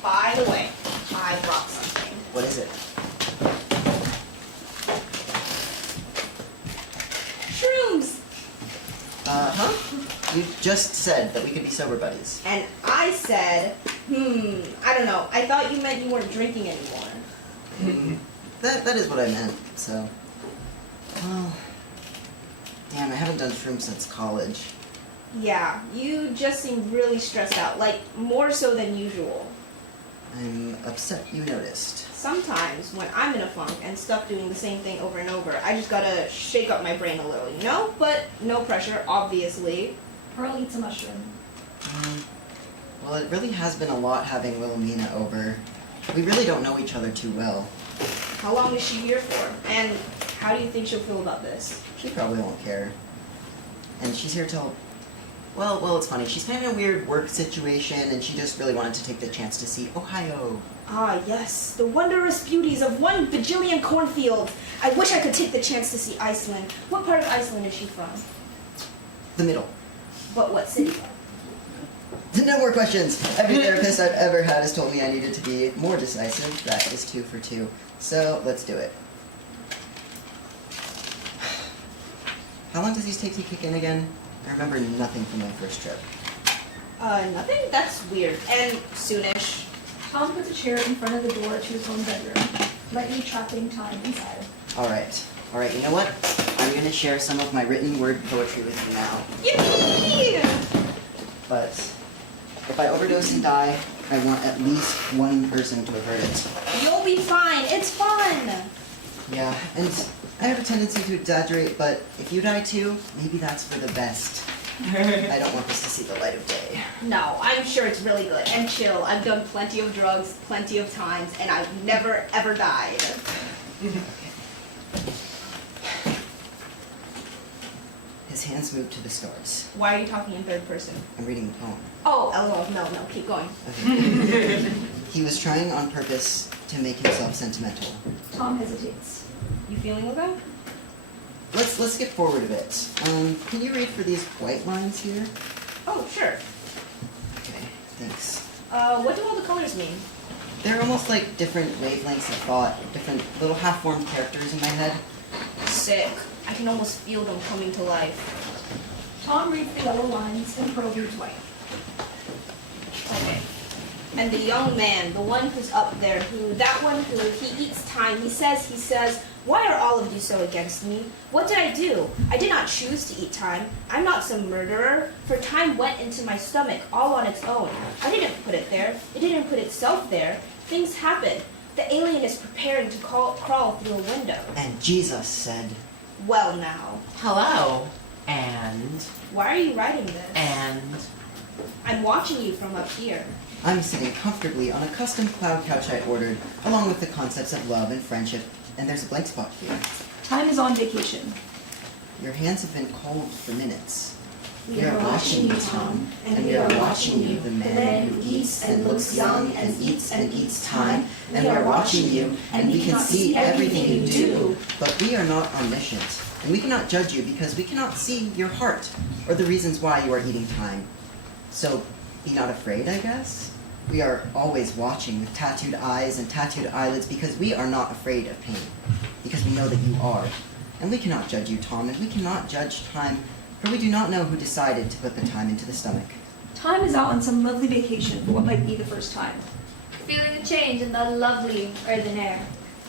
by the way, I brought something. What is it? Shrooms! You just said that we could be sober buddies. And I said, I don't know. I thought you meant you weren't drinking anymore. That is what I meant, so... Well... Damn, I haven't done shrooms since college. Yeah, you just seem really stressed out, like, more so than usual. I'm upset you noticed. Sometimes, when I'm in a funk and stuck doing the same thing over and over, I just gotta shake up my brain a little, you know? But no pressure, obviously. Pearl eats a mushroom. Well, it really has been a lot having Wilhelmina over. We really don't know each other too well. How long is she here for? And how do you think she'll feel about this? She probably won't care. And she's here till... Well, it's funny. She's kind of in a weird work situation, and she just really wanted to take the chance to see Ohio. Ah, yes. The wondrous beauties of 1 bajillion cornfields. I wish I could take the chance to see Iceland. What part of Iceland is she from? The middle. But what city? No more questions. Every therapist I've ever had has told me I needed to be more decisive. That is 2 for 2. So, let's do it. How long does these take to kick in again? I remember nothing from my first trip. Nothing? That's weird. And soonish. Tom puts a chair in front of the door to his own bedroom, lightly trapping time inside. Alright, you know what? I'm gonna share some of my written word poetry with you now. Yippee! But if I overdose and die, I want at least 1 person to have heard it. You'll be fine. It's fun. Yeah, and I have a tendency to exaggerate, but if you die too, maybe that's for the best. I don't want this to see the light of day. No, I'm sure it's really good. And chill. I've done plenty of drugs, plenty of times, and I've never, ever died. His hands moved to the stars. Why are you talking in third person? I'm reading the poem. Oh, LOL, no, keep going. Okay. He was trying on purpose to make himself sentimental. Tom hesitates. You feeling okay? Let's skip forward a bit. Can you read for these white lines here? Oh, sure. Okay, thanks. What do all the colors mean? They're almost like different wavelengths of thought, different little half-formed characters in my head. Sick. I can almost feel them coming to life. Tom reads the yellow lines and Pearl reads white. Okay. And the young man, the one who's up there, that one who he eats time, he says, why are all of you so against me? What did I do? I did not choose to eat time. I'm not some murderer, for time went into my stomach all on its own. I didn't put it there. It didn't put itself there. Things happen. The alien is preparing to crawl through a window. And Jesus said, Well now, Hello. And. why are you writing this? And. I'm watching you from up here. I'm sitting comfortably on a custom cloud couch I ordered, along with the concepts of love and friendship, and there's a blank spot here. Time is on vacation. Your hands have been cold for minutes. We are watching you, Tom, and we are watching you, the man who eats and looks young and eats time. And we are watching you, and we can see everything you do. But we are not omniscient, and we cannot judge you because we cannot see your heart or the reasons why you are eating time. So be not afraid, I guess. We are always watching with tattooed eyes and tattooed eyelids because we are not afraid of pain, because we know that you are. And we cannot judge you, Tom, and we cannot judge time, for we do not know who decided to put the time into the stomach. Time is out on some lovely vacation for what might be the first time. Feeling the change in the lovely earthen air.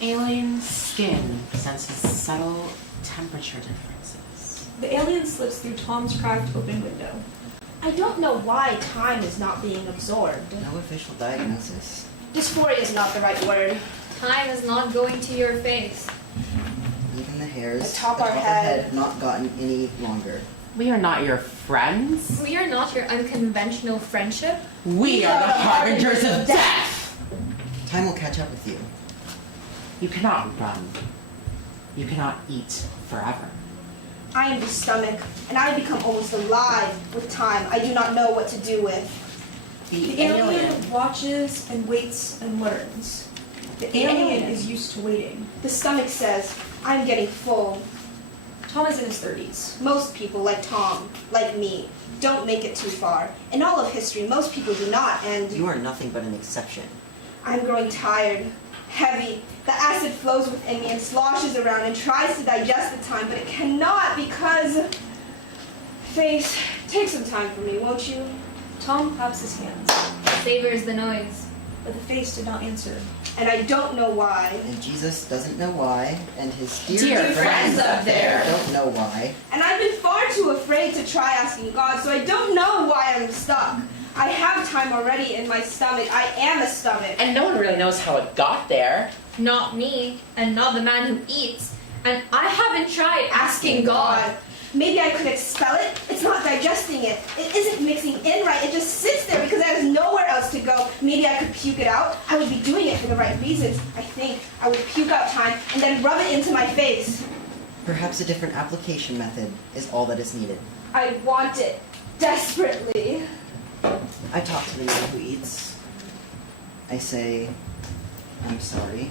Alien skin senses subtle temperature differences. The alien slips through Tom's cracked open window. I don't know why time is not being absorbed. No official diagnosis. Dysphoria is not the right word. Time is not going to your face. Even the hairs Atop our head. have not gotten any longer. We are not your friends. We are not your unconventional friendship. We are the harbingers of death. Time will catch up with you. You cannot run. You cannot eat forever. I am the stomach, and I become almost alive with time I do not know what to do with. The alien watches and waits and learns. The alien is used to waiting. The stomach says, I'm getting full. Tom is in his 30s. Most people, like Tom, like me, don't make it too far. In all of history, most people do not, and You are nothing but an exception. I'm growing tired, heavy. The acid flows within me and sloshes around and tries to digest the time, but it cannot because... Face, take some time for me, won't you? Tom claps his hands, Savors the noise. but the face did not answer. And I don't know why. And Jesus doesn't know why, and his Dear friends up there. don't know why. And I've been far too afraid to try asking God, so I don't know why I'm stuck. I have time already in my stomach. I am a stomach. And no one really knows how it got there. Not me, and not the man who eats. And I haven't tried asking God. Maybe I could expel it. It's not digesting it. It isn't mixing in right. It just sits there because there's nowhere else to go. Maybe I could puke it out. I would be doing it for the right reasons. I think I would puke out time and then rub it into my face. Perhaps a different application method is all that is needed. I want it desperately. I talk to the man who eats. I say, I'm sorry.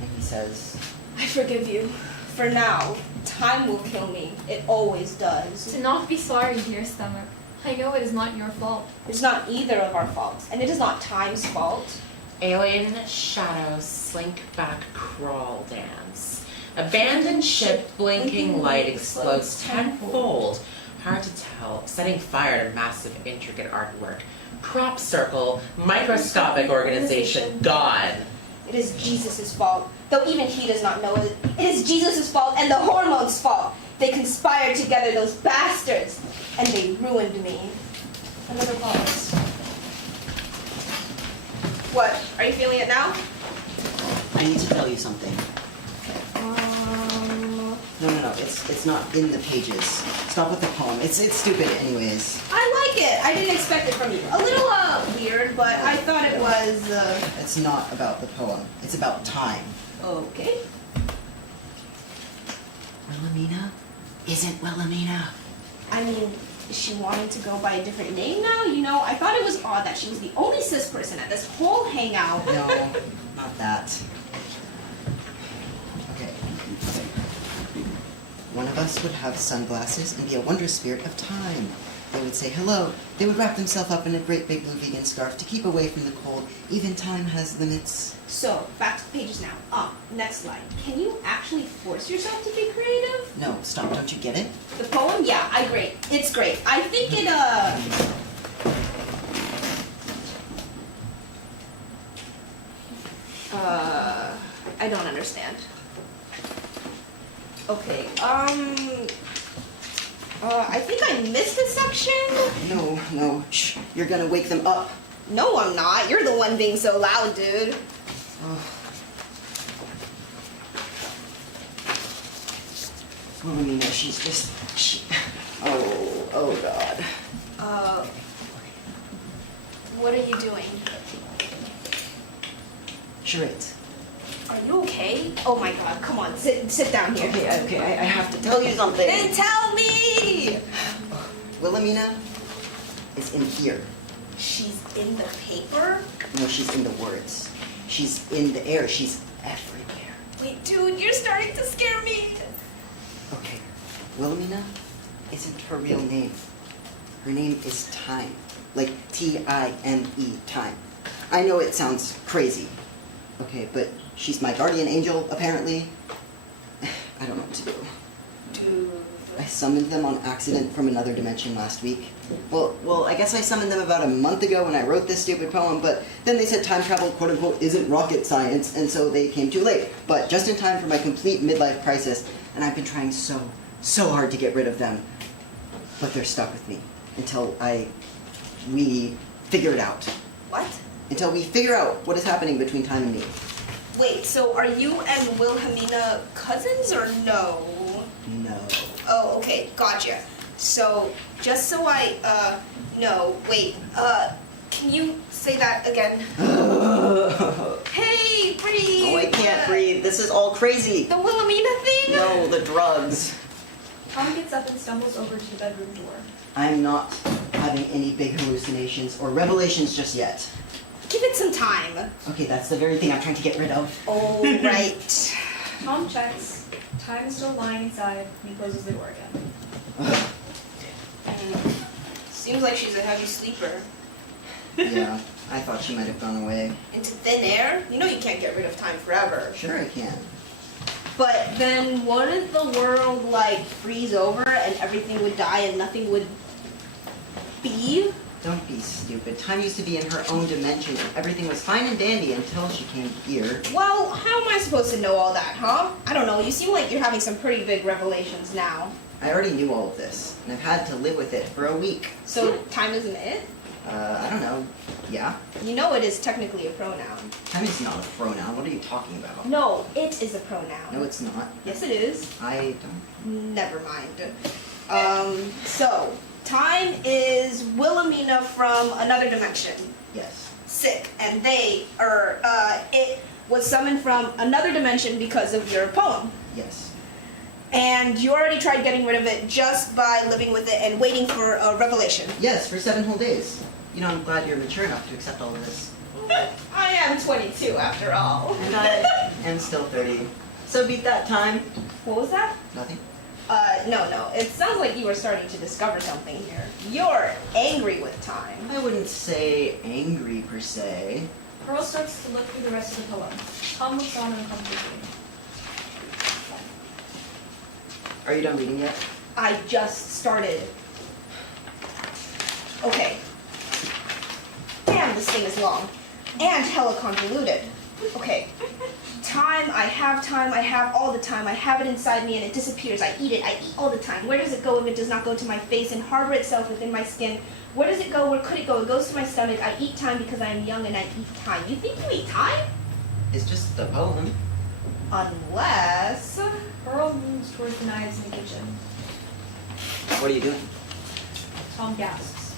And he says, I forgive you. For now, time will kill me. It always does. Do not be sorry, dear stomach. I know it is not your fault. It's not either of our faults, and it is not time's fault. Alien shadows slink back crawl dance. Abandoned ship blinking light explodes tenfold. Hard to tell, setting fire to massive intricate artwork. Crop circle, microscopic organization, gone. It is Jesus' fault, though even he does not know it. It is Jesus' fault and the hormones' fault. They conspired together, those bastards, and they ruined me. Another pause. What? Are you feeling it now? I need to tell you something. No, it's not in the pages. Stop with the poem. It's stupid anyways. I like it. I didn't expect it from you. A little weird, but I thought it was It's not about the poem. It's about time. okay. Wilhelmina, isn't Wilhelmina. I mean, is she wanting to go by a different name now? You know, I thought it was odd that she was the only cis person at this whole hangout. No, not that. Okay. One of us would have sunglasses and be a wondrous spirit of time. They would say hello. They would wrap themselves up in a great big blue vegan scarf to keep away from the cold. Even time has limits. So, back to the pages now. Next slide. Can you actually force yourself to be creative? No, stop, don't you get it? The poem? Yeah, it's great. I think it, I don't understand. Okay, I think I missed a section. No, shh, you're gonna wake them up. No, I'm not. You're the one being so loud, dude. Wilhelmina, she's just, oh God. What are you doing? Charades. Are you okay? Oh my god, come on, sit down here. Okay, I have to tell you something. Then tell me! Wilhelmina is in here. She's in the paper? No, she's in the words. She's in the air. She's everywhere. Wait, dude, you're starting to scare me. Okay, Wilhelmina isn't her real name. Her name is Time. Like T-I-M-E, Time. I know it sounds crazy. Okay, but she's my guardian angel, apparently. I don't know what to do. Dude. I summoned them on accident from another dimension last week. Well, I guess I summoned them about a month ago when I wrote this stupid poem, but then they said time travel, quote unquote, isn't rocket science, and so they came too late. But just in time for my complete midlife crisis, and I've been trying so hard to get rid of them. But they're stuck with me until we figure it out. What? Until we figure out what is happening between time and me. Wait, so are you and Wilhelmina cousins or no? No. Oh, okay, gotcha. So, just so I, know, wait, can you say that again? Hey, breathe! Oh, I can't breathe. This is all crazy. The Wilhelmina thing? No, the drugs. Tom gets up and stumbles over to the bedroom door. I'm not having any big hallucinations or revelations just yet. Give it some time. Okay, that's the very thing I'm trying to get rid of. Oh, right. Tom checks. Time is still lying inside, and he closes the door again. Seems like she's a heavy sleeper. Yeah, I thought she might have gone away. Into thin air? You know you can't get rid of time forever. Sure I can. But then wouldn't the world, like, freeze over and everything would die and nothing would be? Don't be stupid. Time used to be in her own dimension and everything was fine and dandy until she came here. Well, how am I supposed to know all that, huh? I don't know. You seem like you're having some pretty big revelations now. I already knew all of this, and I've had to live with it for a week. So time isn't it? I don't know. Yeah? You know it is technically a pronoun. Time is not a pronoun. What are you talking about? No, it is a pronoun. No, it's not. Yes, it is. I don't. Never mind. So, time is Wilhelmina from another dimension. Yes. Sick. And it was summoned from another dimension because of your poem. Yes. And you already tried getting rid of it just by living with it and waiting for a revelation. Yes, for 7 whole days. You know, I'm glad you're mature enough to accept all of this. I am 22 after all. And I am still 30. So beat that time. What was that? Nothing. No. It sounds like you were starting to discover something here. You're angry with time. I wouldn't say angry per se. Pearl starts to look through the rest of the poem. Tom looks on uncomfortably. Are you done reading yet? I just started. Okay. Damn, this thing is long. And hella convoluted. Okay. Time, I have all the time. I have it inside me and it disappears. I eat all the time. Where does it go if it does not go to my face and harbor itself within my skin? Where does it go? Where could it go? It goes to my stomach. I eat time because I am young and I eat time. You think you eat time? It's just a poem. Unless... Pearl moves towards the knives in the kitchen. What are you doing? Tom gasps.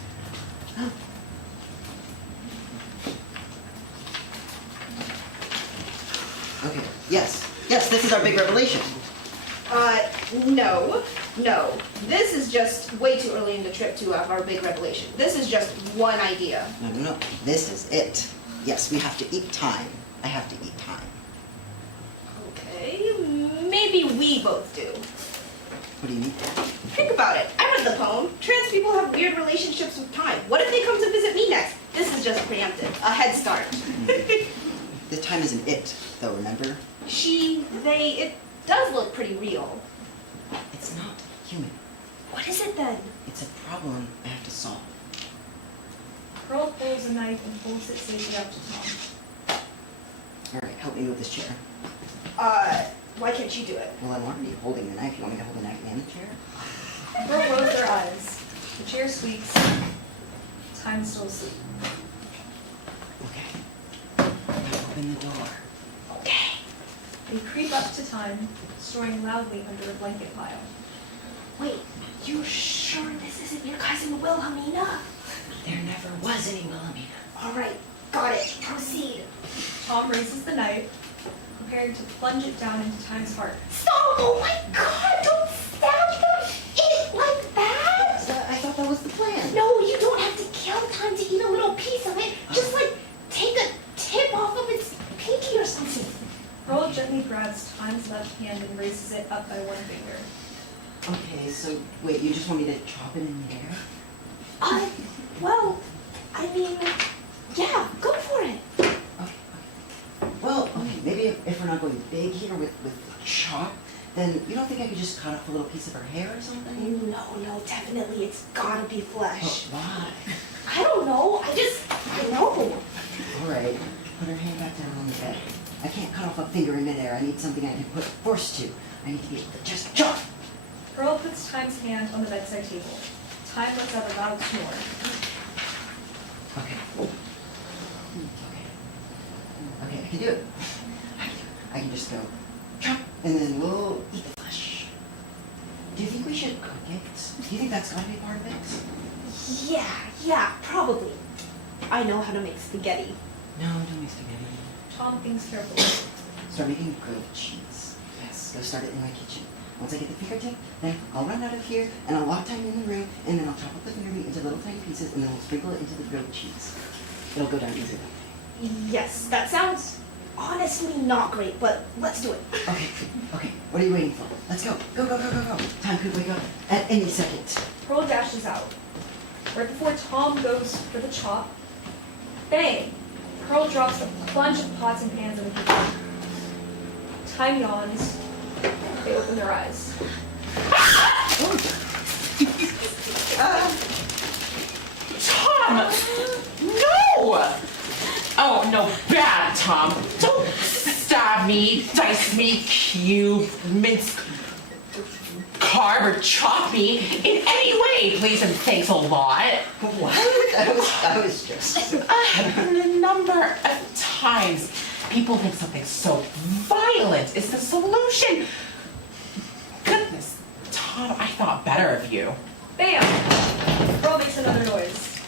Okay. Yes, this is our big revelation. No. No, this is just way too early in the trip to have our big revelation. This is just one idea. No. This is it. Yes, we have to eat time. I have to eat time. Okay, maybe we both do. What do you mean? Think about it. I read the poem. Trans people have weird relationships with time. What if they come to visit me next? This is just preemptive. A head start. The time isn't it, though, remember? She, they, it does look pretty real. It's not human. What is it then? It's a problem I have to solve. Pearl pulls a knife and holds it safely up to Tom. All right, help me move this chair. Why can't you do it? Well, I'm already holding the knife. You want me to hold the knife and the chair? Pearl closes their eyes. The chair squeaks. Time is still asleep. Okay. Now open the door. Okay. They creep up to Time, snoring loudly under a blanket pile. Wait, you sure this isn't your cousin Wilhelmina? There never was any Wilhelmina. All right, got it. Proceed. Tom raises the knife, preparing to plunge it down into Time's heart. Stop! Oh my God! Don't stab them in it like that! I thought that was the plan. No, you don't have to kill time to eat a little piece of it. Just like take a tip off of its pinky or something. Pearl gently grabs Time's left hand and raises it up by one finger. Okay, so wait, you just want me to chop it in the air? Well, I mean, yeah, go for it. Okay. Well, okay, maybe if we're not going big here with chop, then you don't think I could just cut off a little piece of her hair or something? No, definitely. It's gotta be flesh. Why? I don't know. I know. All right, put her hand back down on the bed. I can't cut off a finger in midair. I need something I can put force to. I need to be able to just chop. Pearl puts Time's hand on the bedside table. Time lets out a loud snore. Okay, I can do it. I can just go chop, and then we'll eat the flesh. Do you think we should cook it? Do you think that's gotta be part of it? Yeah, probably. I know how to make spaghetti. No, don't make spaghetti. Tom thinks carefully. Start making grilled cheese. Yes, go start it in my kitchen. Once I get the fingertip, then I'll run out of here, and I'll lock time in the room, and then I'll chop up the finger meat into little tiny pieces, and then we'll sprinkle it into the grilled cheese. It'll go down easy. Yes, that sounds honestly not great, but let's do it. Okay, what are you waiting for? Let's go. Go. Time could wake up at any second. Pearl dashes out. Right before Tom goes for the chop, bang! Pearl drops a bunch of pots and pans in the kitchen. Time yawns. They open their eyes. Tom! No! Oh, no, bad, Tom. Don't stab me, dice me, cube, mince, carve, or chop me in any way, please, and thanks a lot. What? That was just... A number of times, people think something so violent is the solution. Goodness, Tom, I thought better of you. Bam! Pearl makes another noise.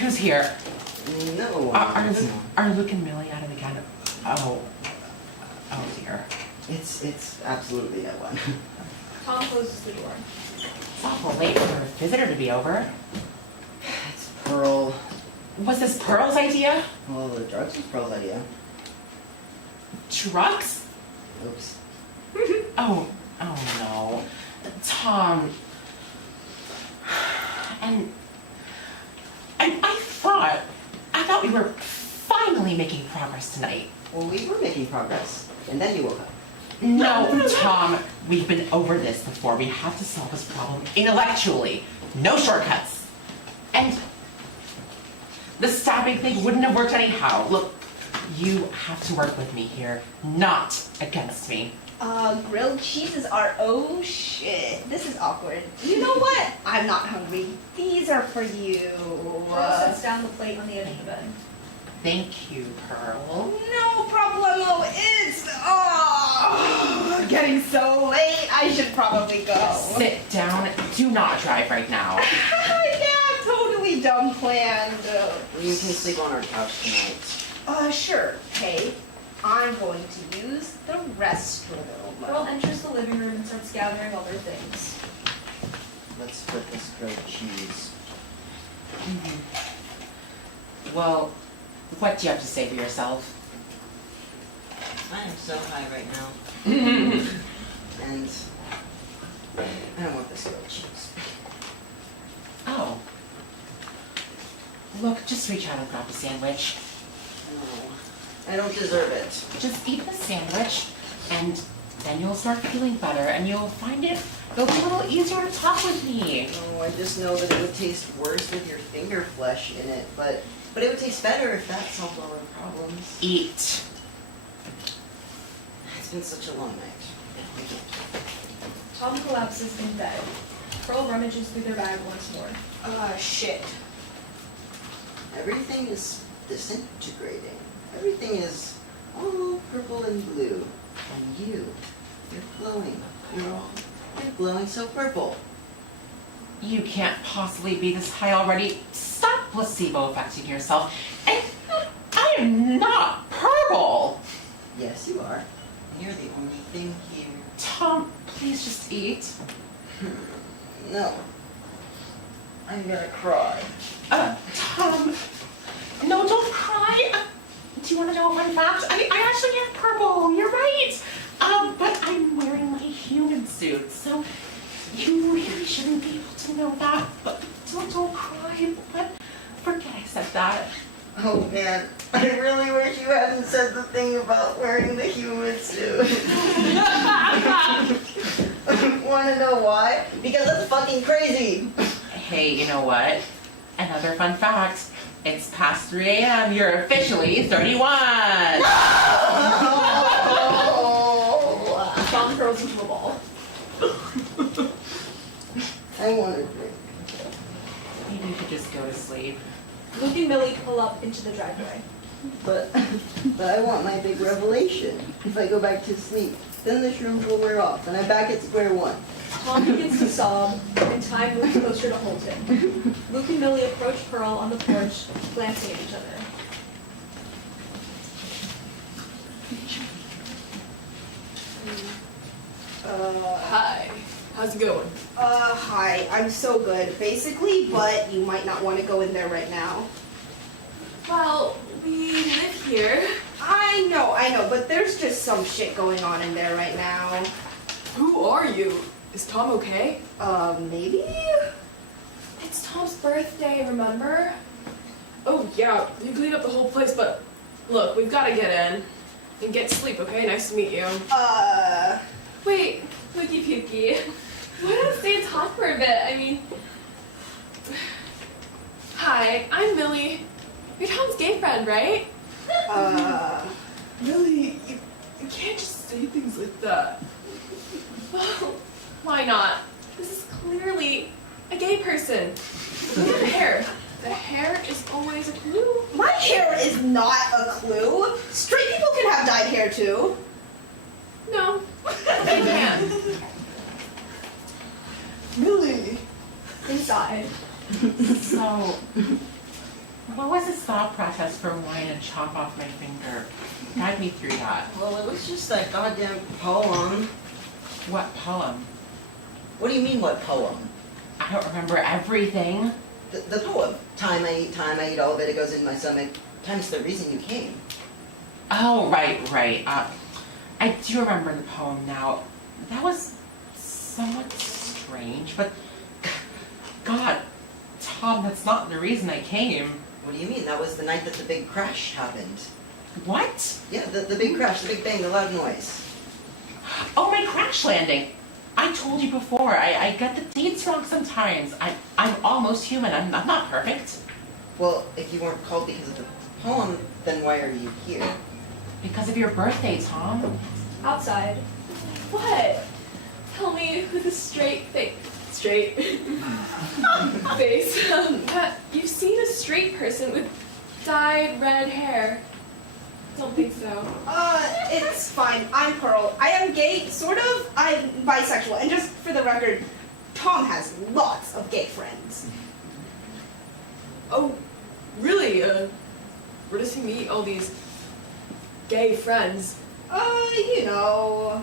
Who's here? No. Are Luke and Millie at it again? Oh dear. It's absolutely that one. Tom closes the door. It's awful late for a visitor to be over. It's Pearl. Was this Pearl's idea? Well, the drugs was Pearl's idea. Drugs? Oops. Oh no. Tom. And I thought we were finally making progress tonight. Well, we were making progress, and then you woke up. No, Tom, we've been over this before. We have to solve this problem intellectually. No shortcuts. And the stabbing thing wouldn't have worked anyhow. Look, you have to work with me here, not against me. Grilled cheeses are, oh shit, this is awkward. You know what? I'm not hungry. These are for you. Pearl sets down the plate on the edge of the bed. Thank you, Pearl. No problemo. It's getting so late. I should probably go. Sit down. Do not drive right now. Yeah, totally dumb planned. You can sleep on our couch tonight. Sure. Hey, I'm going to use the restroom. Pearl enters the living room and starts gathering all their things. Let's flip this grilled cheese. Well, what do you have to say for yourself? I am so high right now. And I don't want this grilled cheese. Oh. Look, just reach out and grab a sandwich. No, I don't deserve it. Just eat the sandwich, and then you'll start feeling better, and you'll find it'll be a little easier to talk with me. No, I just know that it would taste worse with your finger flesh in it, but it would taste better if that solved all our problems. Eat. It's been such a long night. I can't. Tom collapses in bed. Pearl rummages through their bag once more. Shit. Everything is disintegrating. Everything is all purple and blue. And you're glowing. You're glowing so purple. You can't possibly be this high already. Stop placebo affecting yourself. And I am not purple. Yes, you are. And you're the only thing here. Tom, please just eat. No. I'm gonna cry. Tom, no, don't cry. Do you want to know a fun fact? I actually am purple. You're right. But I'm wearing my human suit, so you really shouldn't be able to know that. But don't cry. But forget I said that. Oh man, I really wish you hadn't said the thing about wearing the human suit. Wanna know why? Because it's fucking crazy. Hey, you know what? Another fun fact. It's past 3 a.m. You're officially 31. Tom curls into a ball. I want a drink. Maybe you could just go to sleep. Luke and Millie pull up into the driveway. But I want my big revelation. If I go back to sleep, then the shrooms will wear off, and I'm back at square one. Tom begins to sob, and time moves closer to hold him. Luke and Millie approach Pearl on the porch, glancing at each other. Hi. How's it going? Hi. I'm so good, basically, but you might not want to go in there right now. Well, we live here. I know, but there's just some shit going on in there right now. Who are you? Is Tom okay? Maybe? It's Tom's birthday, remember? Oh, yeah, you cleaned up the whole place, but look, we've got to get in and get sleep, okay? Nice to meet you. Wait, Pookie Pookie. Why don't stay and talk for a bit? I mean... Hi, I'm Millie. You're Tom's gay friend, right? Millie, you can't just say things like that. Well, why not? This is clearly a gay person. Look at her hair. The hair is always a clue. My hair is not a clue. Straight people can have dyed hair too. No, they can't. Millie! Inside. So, what was his thought process for wanting to chop off my finger? Guide me through that. Well, it was just that goddamn poem. What poem? What do you mean, what poem? I don't remember everything. The poem. Time, I eat all of it, it goes in my stomach. Time's the reason you came. Oh, right. I do remember the poem now. That was somewhat strange, but God, Tom, that's not the reason I came. What do you mean? That was the night that the big crash happened. What? Yeah, the big crash, the big bang, the loud noise. Oh, my crash landing. I told you before, I get the dates wrong sometimes. I'm almost human. I'm not perfect. Well, if you weren't called because of the poem, then why are you here? Because of your birthday, Tom. Outside. What? Tell me who the straight face. You've seen a straight person with dyed red hair. Don't think so. It's fine. I'm Pearl. I am gay, sort of. I'm bisexual. And just for the record, Tom has lots of gay friends. Oh, really? Where does he meet all these gay friends? You know,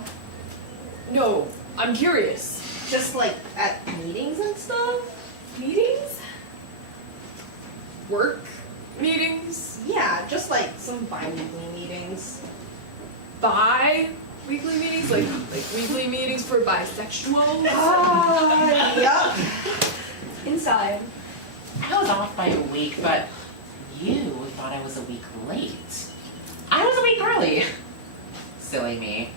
No, I'm curious. just like at meetings and stuff. Meetings? Work meetings? Yeah, just like some bi-weekly meetings. Bi-weekly meetings? Like weekly meetings for bisexuals? Yup. Inside. I was off by a week, but you thought I was a week late. I was a week early. Silly me.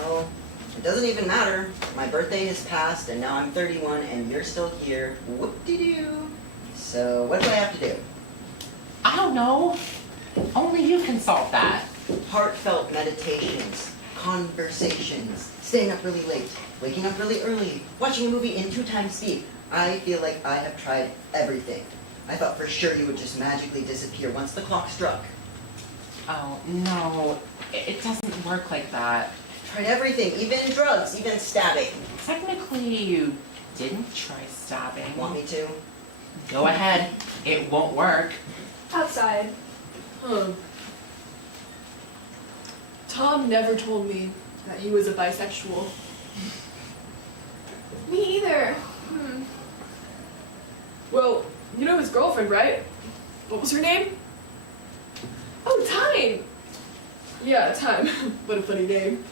Well, it doesn't even matter. My birthday has passed, and now I'm 31, and you're still here. Whoop-de-doo. So, what do I have to do? I don't know. Only you can solve that. Heartfelt meditations, conversations, staying up really late, waking up really early, watching a movie in 2x speed. I feel like I have tried everything. I thought for sure you would just magically disappear once the clock struck. Oh, no. It doesn't work like that. Tried everything, even drugs, even stabbing. Technically, you didn't try stabbing. Want me to? Go ahead. It won't work. Outside. Huh. Tom never told me that he was a bisexual. Me either. Well, you know his girlfriend, right? What was her name? Oh, Time! Yeah, Time. What a funny name.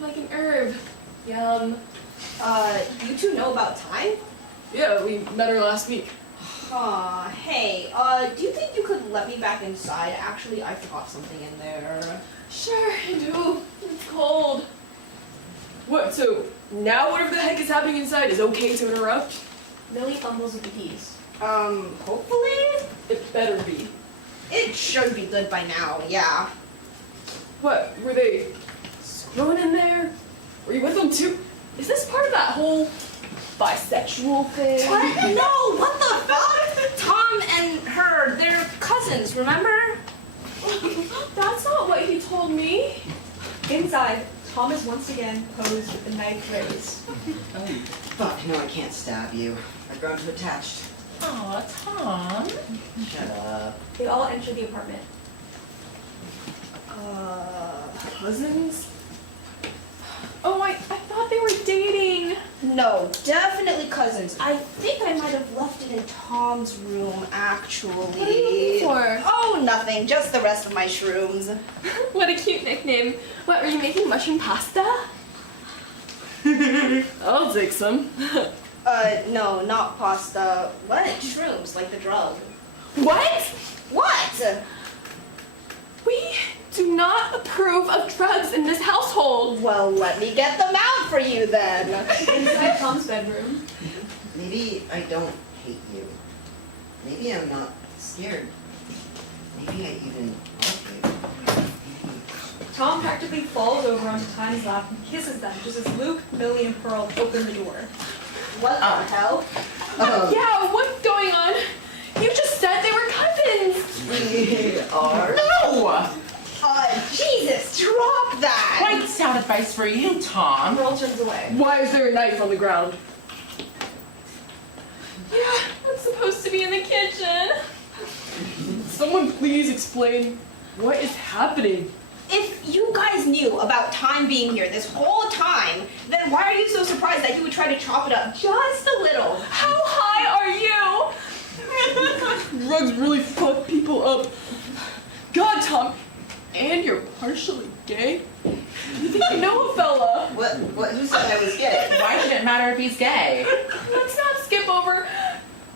Like an herb. Yum. You two know about time? Yeah, we met her last week. Hey, do you think you could let me back inside? Actually, I forgot something in there. Sure, I do. It's cold. What, so now whatever the heck is happening inside is okay to interrupt? Millie fumbles with the keys. Hopefully? It better be. It should be good by now, yeah. What, were they screwing in there? Were you with them too? Is this part of that whole bisexual thing? What? No, what the fuck? Tom and her, they're cousins, remember? That's not what he told me. Inside, Tom is once again posed with the knife raised. Fuck, no, I can't stab you. I've grown too attached. Aw, Tom. Shut up. They all enter the apartment. Cousins? Oh, I thought they were dating. No, definitely cousins. I think I might have left it in Tom's room, actually. What are you looking for? Oh, nothing. Just the rest of my shrooms. What a cute nickname. What, were you making mushroom pasta? I'll take some. No, not pasta. What? Shrooms, like the drug. What? What? We do not approve of drugs in this household. Well, let me get them out for you then. Inside Tom's bedroom. Maybe I don't hate you. Maybe I'm not scared. Maybe I even love you. Tom practically falls over onto Time's lap and kisses them just as Luke, Millie, and Pearl open the door. What the hell? Yeah, what's going on? You just said they were cousins. We are. No! Jesus, drop that! Quite sound advice for you, Tom. Pearl turns away. Why is there a knife on the ground? Yeah, it's supposed to be in the kitchen. Someone please explain what is happening. If you guys knew about Time being here this whole time, then why are you so surprised that he would try to chop it up just a little? How high are you? Drugs really fuck people up. God, Tom, and you're partially gay? You think you know a fella? What? Who said I was gay? Why should it matter if he's gay? Let's not skip over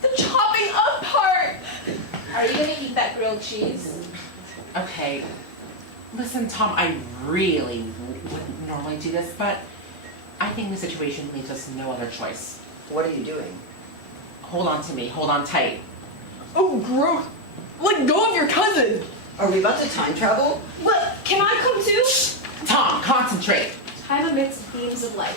the chopping up part. Are you gonna eat that grilled cheese? Okay. Listen, Tom, I really wouldn't normally do this, but I think the situation leaves us no other choice. What are you doing? Hold on to me. Hold on tight. Oh, gross. Let go of your cousin. Are we about to time travel? What? Can I come too? Tom, concentrate. Time emits beams of light.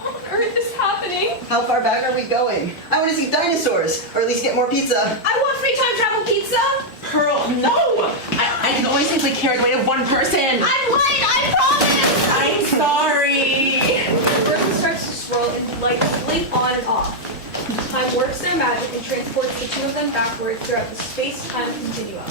What on earth is happening? How far back are we going? I want to see dinosaurs, or at least get more pizza. I want free time travel pizza! Pearl, no! I can only simply carry the weight of one person. I'm late, I promise! I'm sorry. The curtain starts to swirl and the lights blink on and off. Time works their magic and transports the two of them backwards throughout the space-time continuum.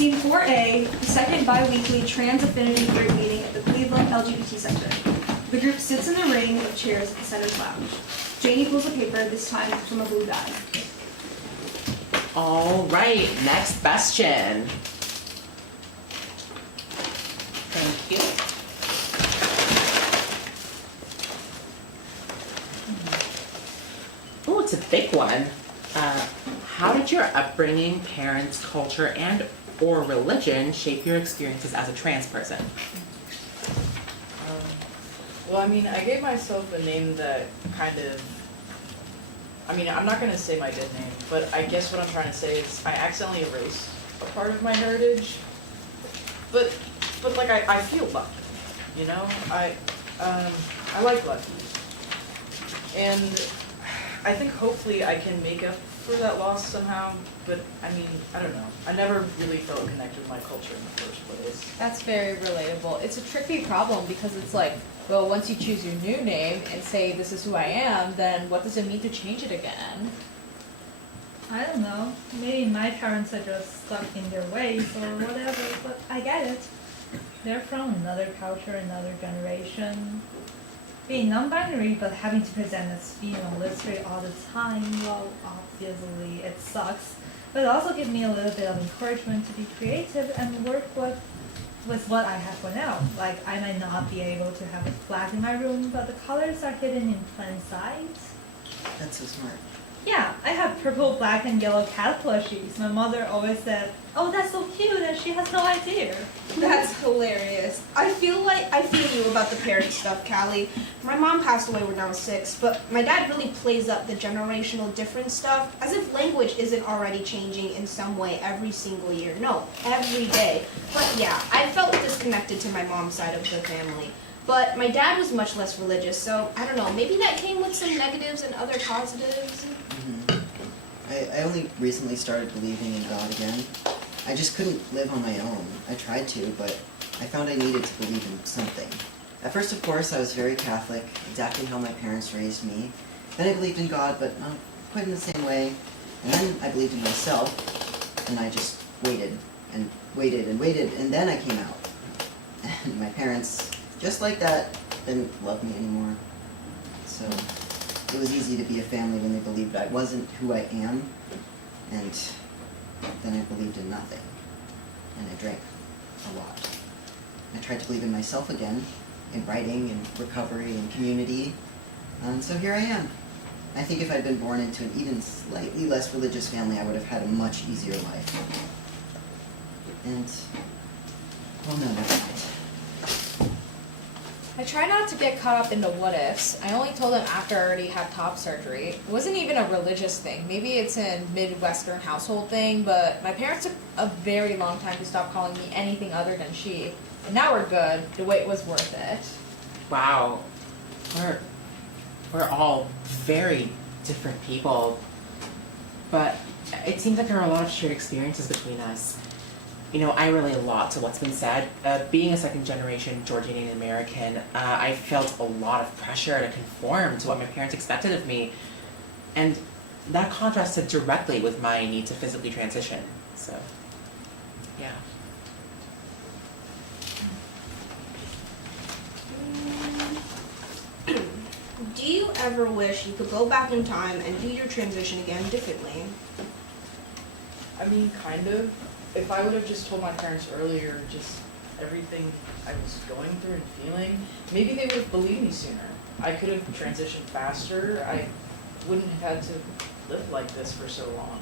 Scene 4A, the second bi-weekly trans affinity group meeting at the Cleveland LGBT Center. The group sits in the ring of chairs at the center's lounge. Janie pulls a paper, this time from a blue bag. All right, next question. Thank you. Oh, it's a big one. How did your upbringing, parents, culture, and or religion shape your experiences as a trans person? Well, I mean, I gave myself a name that kind of, I mean, I'm not going to say my dead name, but I guess what I'm trying to say is I accidentally erased a part of my heritage. But like, I feel lucky, you know? I like lucky. And I think hopefully I can make up for that loss somehow, but I mean, I don't know. I never really felt connected with my culture in the first place. That's very relatable. It's a tricky problem because it's like, well, once you choose your new name and say this is who I am, then what does it mean to change it again? I don't know. Maybe my parents are just stuck in their ways or whatever, but I get it. They're from another culture, another generation. Being non-binary but having to present as female literally all the time, well, obviously it sucks. But it also gives me a little bit of encouragement to be creative and work with what I have for now. Like, I might not be able to have a flag in my room, but the colors are hidden in plain sight. That's so smart. Yeah, I have purple, black, and yellow cat plushies. My mother always said, "Oh, that's so cute," and she has no idea. That's hilarious. I feel you about the parent stuff, Callie. My mom passed away when I was 6, but my dad really plays up the generational difference stuff as if language isn't already changing in some way every single year. No, every day. But yeah, I felt disconnected to my mom's side of the family. But my dad was much less religious, so I don't know, maybe that came with some negatives and other positives. I only recently started believing in God again. I just couldn't live on my own. I tried to, but I found I needed to believe in something. At first, of course, I was very Catholic, exactly how my parents raised me. Then I believed in God, but not quite in the same way. And then I believed in myself, and I just waited, and waited, and waited, and then I came out. And my parents, just like that, didn't love me anymore. So it was easy to be a family when they believed I wasn't who I am, and then I believed in nothing, and I drank a lot. I tried to believe in myself again, in writing, and recovery, and community, and so here I am. I think if I'd been born into an even slightly less religious family, I would have had a much easier life. And, well, no, never mind. I try not to get caught up in the what ifs. I only told them after I already had top surgery. It wasn't even a religious thing. Maybe it's a Midwestern household thing, but my parents took a very long time to stop calling me anything other than she. And now we're good. The wait was worth it. Wow, we're all very different people, but it seems like there are a lot of shared experiences between us. You know, I relate a lot to what's been said. Being a second generation Jordanian American, I felt a lot of pressure to conform to what my parents expected of me. And that contrasted directly with my need to physically transition. So, yeah. Do you ever wish you could go back in time and do your transition again differently? I mean, kind of. If I would have just told my parents earlier just everything I was going through and feeling, maybe they would have believed me sooner. I could have transitioned faster. I wouldn't have had to live like this for so long.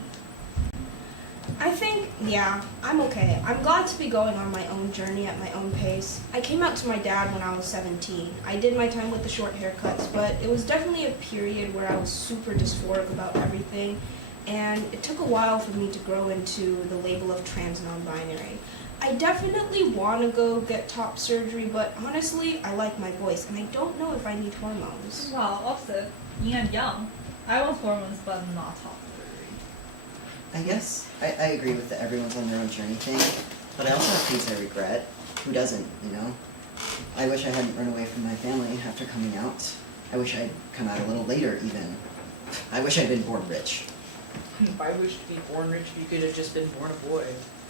I think, yeah, I'm okay. I'm glad to be going on my own journey at my own pace. I came out to my dad when I was 17. I did my time with the short haircuts, but it was definitely a period where I was super dysphoric about everything. And it took a while for me to grow into the label of trans non-binary. I definitely want to go get top surgery, but honestly, I like my voice, and I don't know if I need hormones. Well, opposite. Yin and yang. I want hormones, but not top surgery. I guess I agree with the everyone's on their own journey thing, but I also have things I regret. Who doesn't, you know? I wish I hadn't run away from my family after coming out. I wish I'd come out a little later, even. I wish I'd been born rich. If I wished to be born rich, you could have just been born a boy.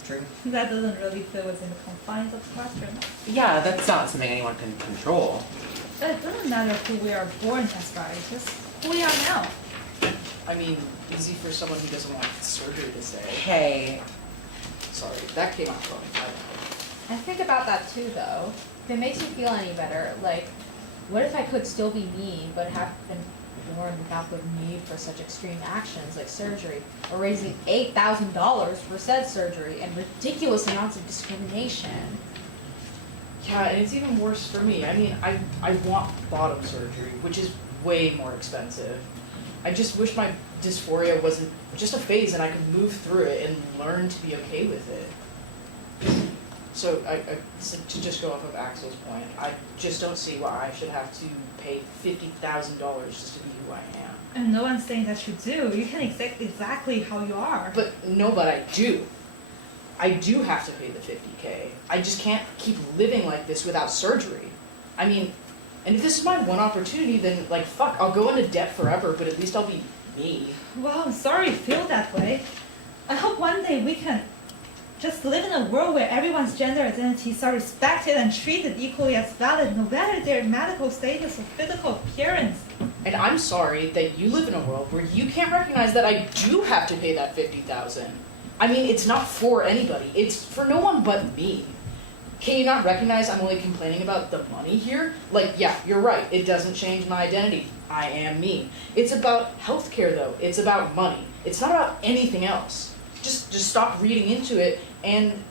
True. That doesn't really fit within the confines of the classroom. Yeah, that's not something anyone can control. But it doesn't matter who we are born as, right? Just who we are now. I mean, easy for someone who doesn't want surgery to say. Hey, Sorry, that came out wrong. I think about that too, though. If it makes you feel any better, like, what if I could still be me, but have been born without the need for such extreme actions like surgery, or raising $8,000 for said surgery, and ridiculous amounts of discrimination? Yeah, and it's even worse for me. I mean, I want bottom surgery, which is way more expensive. I just wish my dysphoria wasn't just a phase and I could move through it and learn to be okay with it. So to just go off of Axel's point, I just don't see why I should have to pay $50,000 just to be who I am. And no one's saying that you do. You can exactly how you are. But I do. I do have to pay the $50K. I just can't keep living like this without surgery. I mean, and if this is my one opportunity, then like fuck, I'll go into debt forever, but at least I'll be me. Well, I'm sorry you feel that way. I hope one day we can just live in a world where everyone's gender identities are respected and treated equally as valid, no matter their medical status or physical appearance. And I'm sorry that you live in a world where you can't recognize that I do have to pay that $50,000. I mean, it's not for anybody. It's for no one but me. Can you not recognize I'm only complaining about the money here? Like, yeah, you're right. It doesn't change my identity. I am me. It's about healthcare, though. It's about money. It's not about anything else. Just stop reading into it. And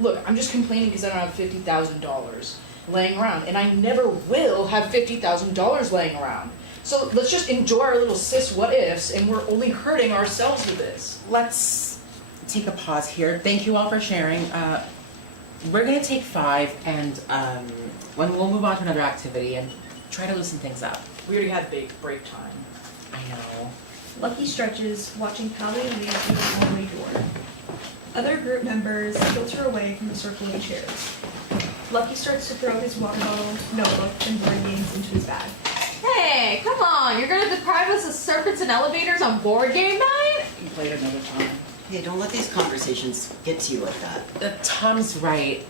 look, I'm just complaining because I don't have $50,000 laying around, and I never will have $50,000 laying around. So let's just enjoy our little cis what ifs, and we're only hurting ourselves with this. let's take a pause here. Thank you all for sharing. We're gonna take 5 and when we'll move on to another activity and try to loosen things up. We already had big break time. I know. Lucky stretches watching Callie leave through the hallway door. Other group members filter away from the circling chairs. Lucky starts to throw his water bottle, notebook, and board games into his bag. Hey, come on! You're gonna deprive us of serpents and elevators on board game night? You played another time. Hey, don't let these conversations get to you like that. Tom's right.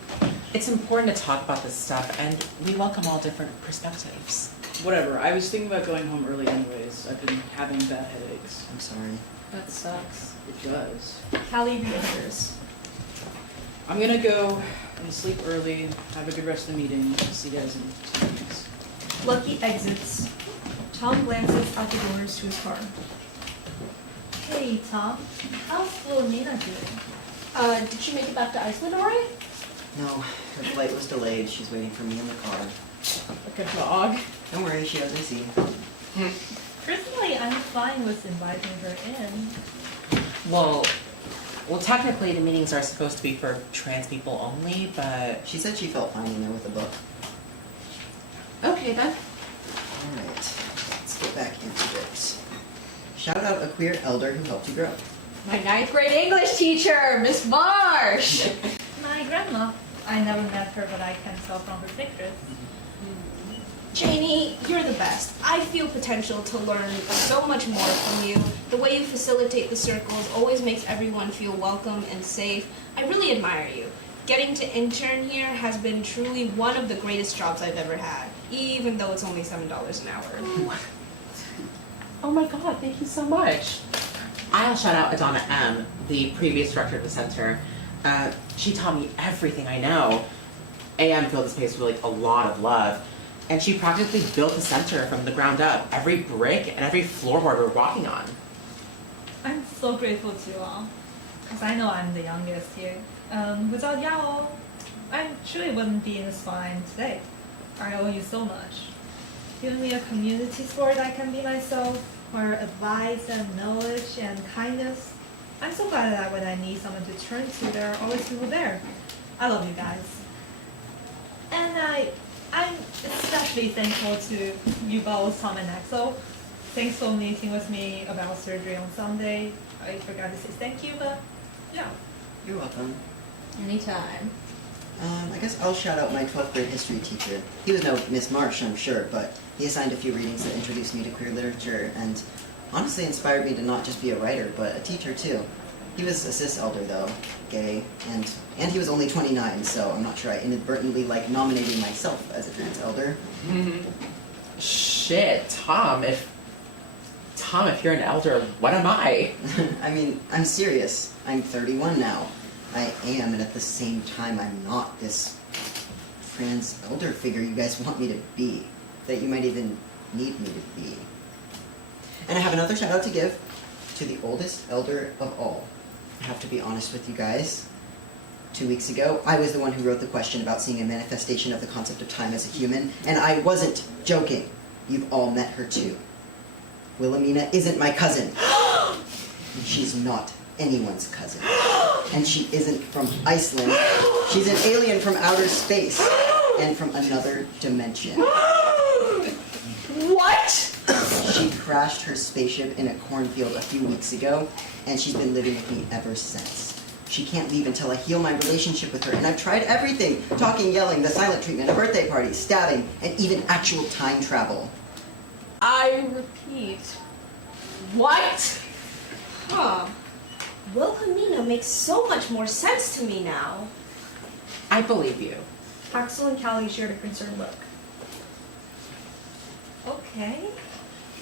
It's important to talk about this stuff, and we welcome all different perspectives. Whatever, I was thinking about going home early anyways. I've been having bad headaches. I'm sorry. That sucks. It does. Callie re-enters. I'm gonna go and sleep early, have a good rest of the meeting. See you guys in 2 weeks. Lucky exits. Tom glances out the doors to his car. Hey, Tom. How's Philomena doing? Did she make it back to Iceland alright? No, her flight was delayed. She's waiting for me in the car. Like a dog. Don't worry, she doesn't see. Personally, I'm fine with inviting her in. Well, technically the meetings are supposed to be for trans people only, but... She said she felt fine in there with the book. Okay, then. Alright, let's get back into it. Shout out a queer elder who helped you grow. My 9th grade English teacher, Miss Marsh! My grandma. I never met her, but I can tell from her pictures. Janie, you're the best. I feel potential to learn so much more from you. The way you facilitate the circles always makes everyone feel welcome and safe. I really admire you. Getting to intern here has been truly one of the greatest jobs I've ever had, even though it's only $7 an hour. Oh my god, thank you so much. I'll shout out Adonna M., the previous director of the center. She taught me everything I know. AM filled this place with like a lot of love. And she practically built the center from the ground up. Every brick and every floorboard we're walking on. I'm so grateful to you all, because I know I'm the youngest here. Without y'all, I truly wouldn't be in this spine today. I owe you so much. Giving me a community sport I can be myself, where advice and knowledge and kindness. I'm so glad that when I need someone to turn to, there are always people there. I love you guys. And I'm especially thankful to you both, Tom and Axel. Thanks for meeting with me about surgery on Sunday. I forgot to say thank you, but yeah. You're welcome. Anytime. I guess I'll shout out my 12th grade history teacher. He was no Miss Marsh, I'm sure, but he assigned a few readings that introduced me to queer literature and honestly inspired me to not just be a writer, but a teacher too. He was a cis elder though, gay, and he was only 29, so I'm not sure I inadvertently like nominating myself as a trans elder. Shit, Tom, if you're an elder, what am I? I mean, I'm serious. I'm 31 now. I am, and at the same time, I'm not this trans elder figure you guys want me to be, that you might even need me to be. And I have another shout out to give to the oldest elder of all. I have to be honest with you guys. 2 weeks ago, I was the one who wrote the question about seeing a manifestation of the concept of time as a human, and I wasn't joking. You've all met her too. Wilhelmina isn't my cousin. She's not anyone's cousin. And she isn't from Iceland. She's an alien from outer space and from another dimension. What? She crashed her spaceship in a cornfield a few weeks ago, and she's been living with me ever since. She can't leave until I heal my relationship with her, and I've tried everything. Talking, yelling, the silent treatment, a birthday party, stabbing, and even actual time travel. I repeat. What? Huh. Wilhelmina makes so much more sense to me now. I believe you. Axel and Callie shared a concerned look. Okay,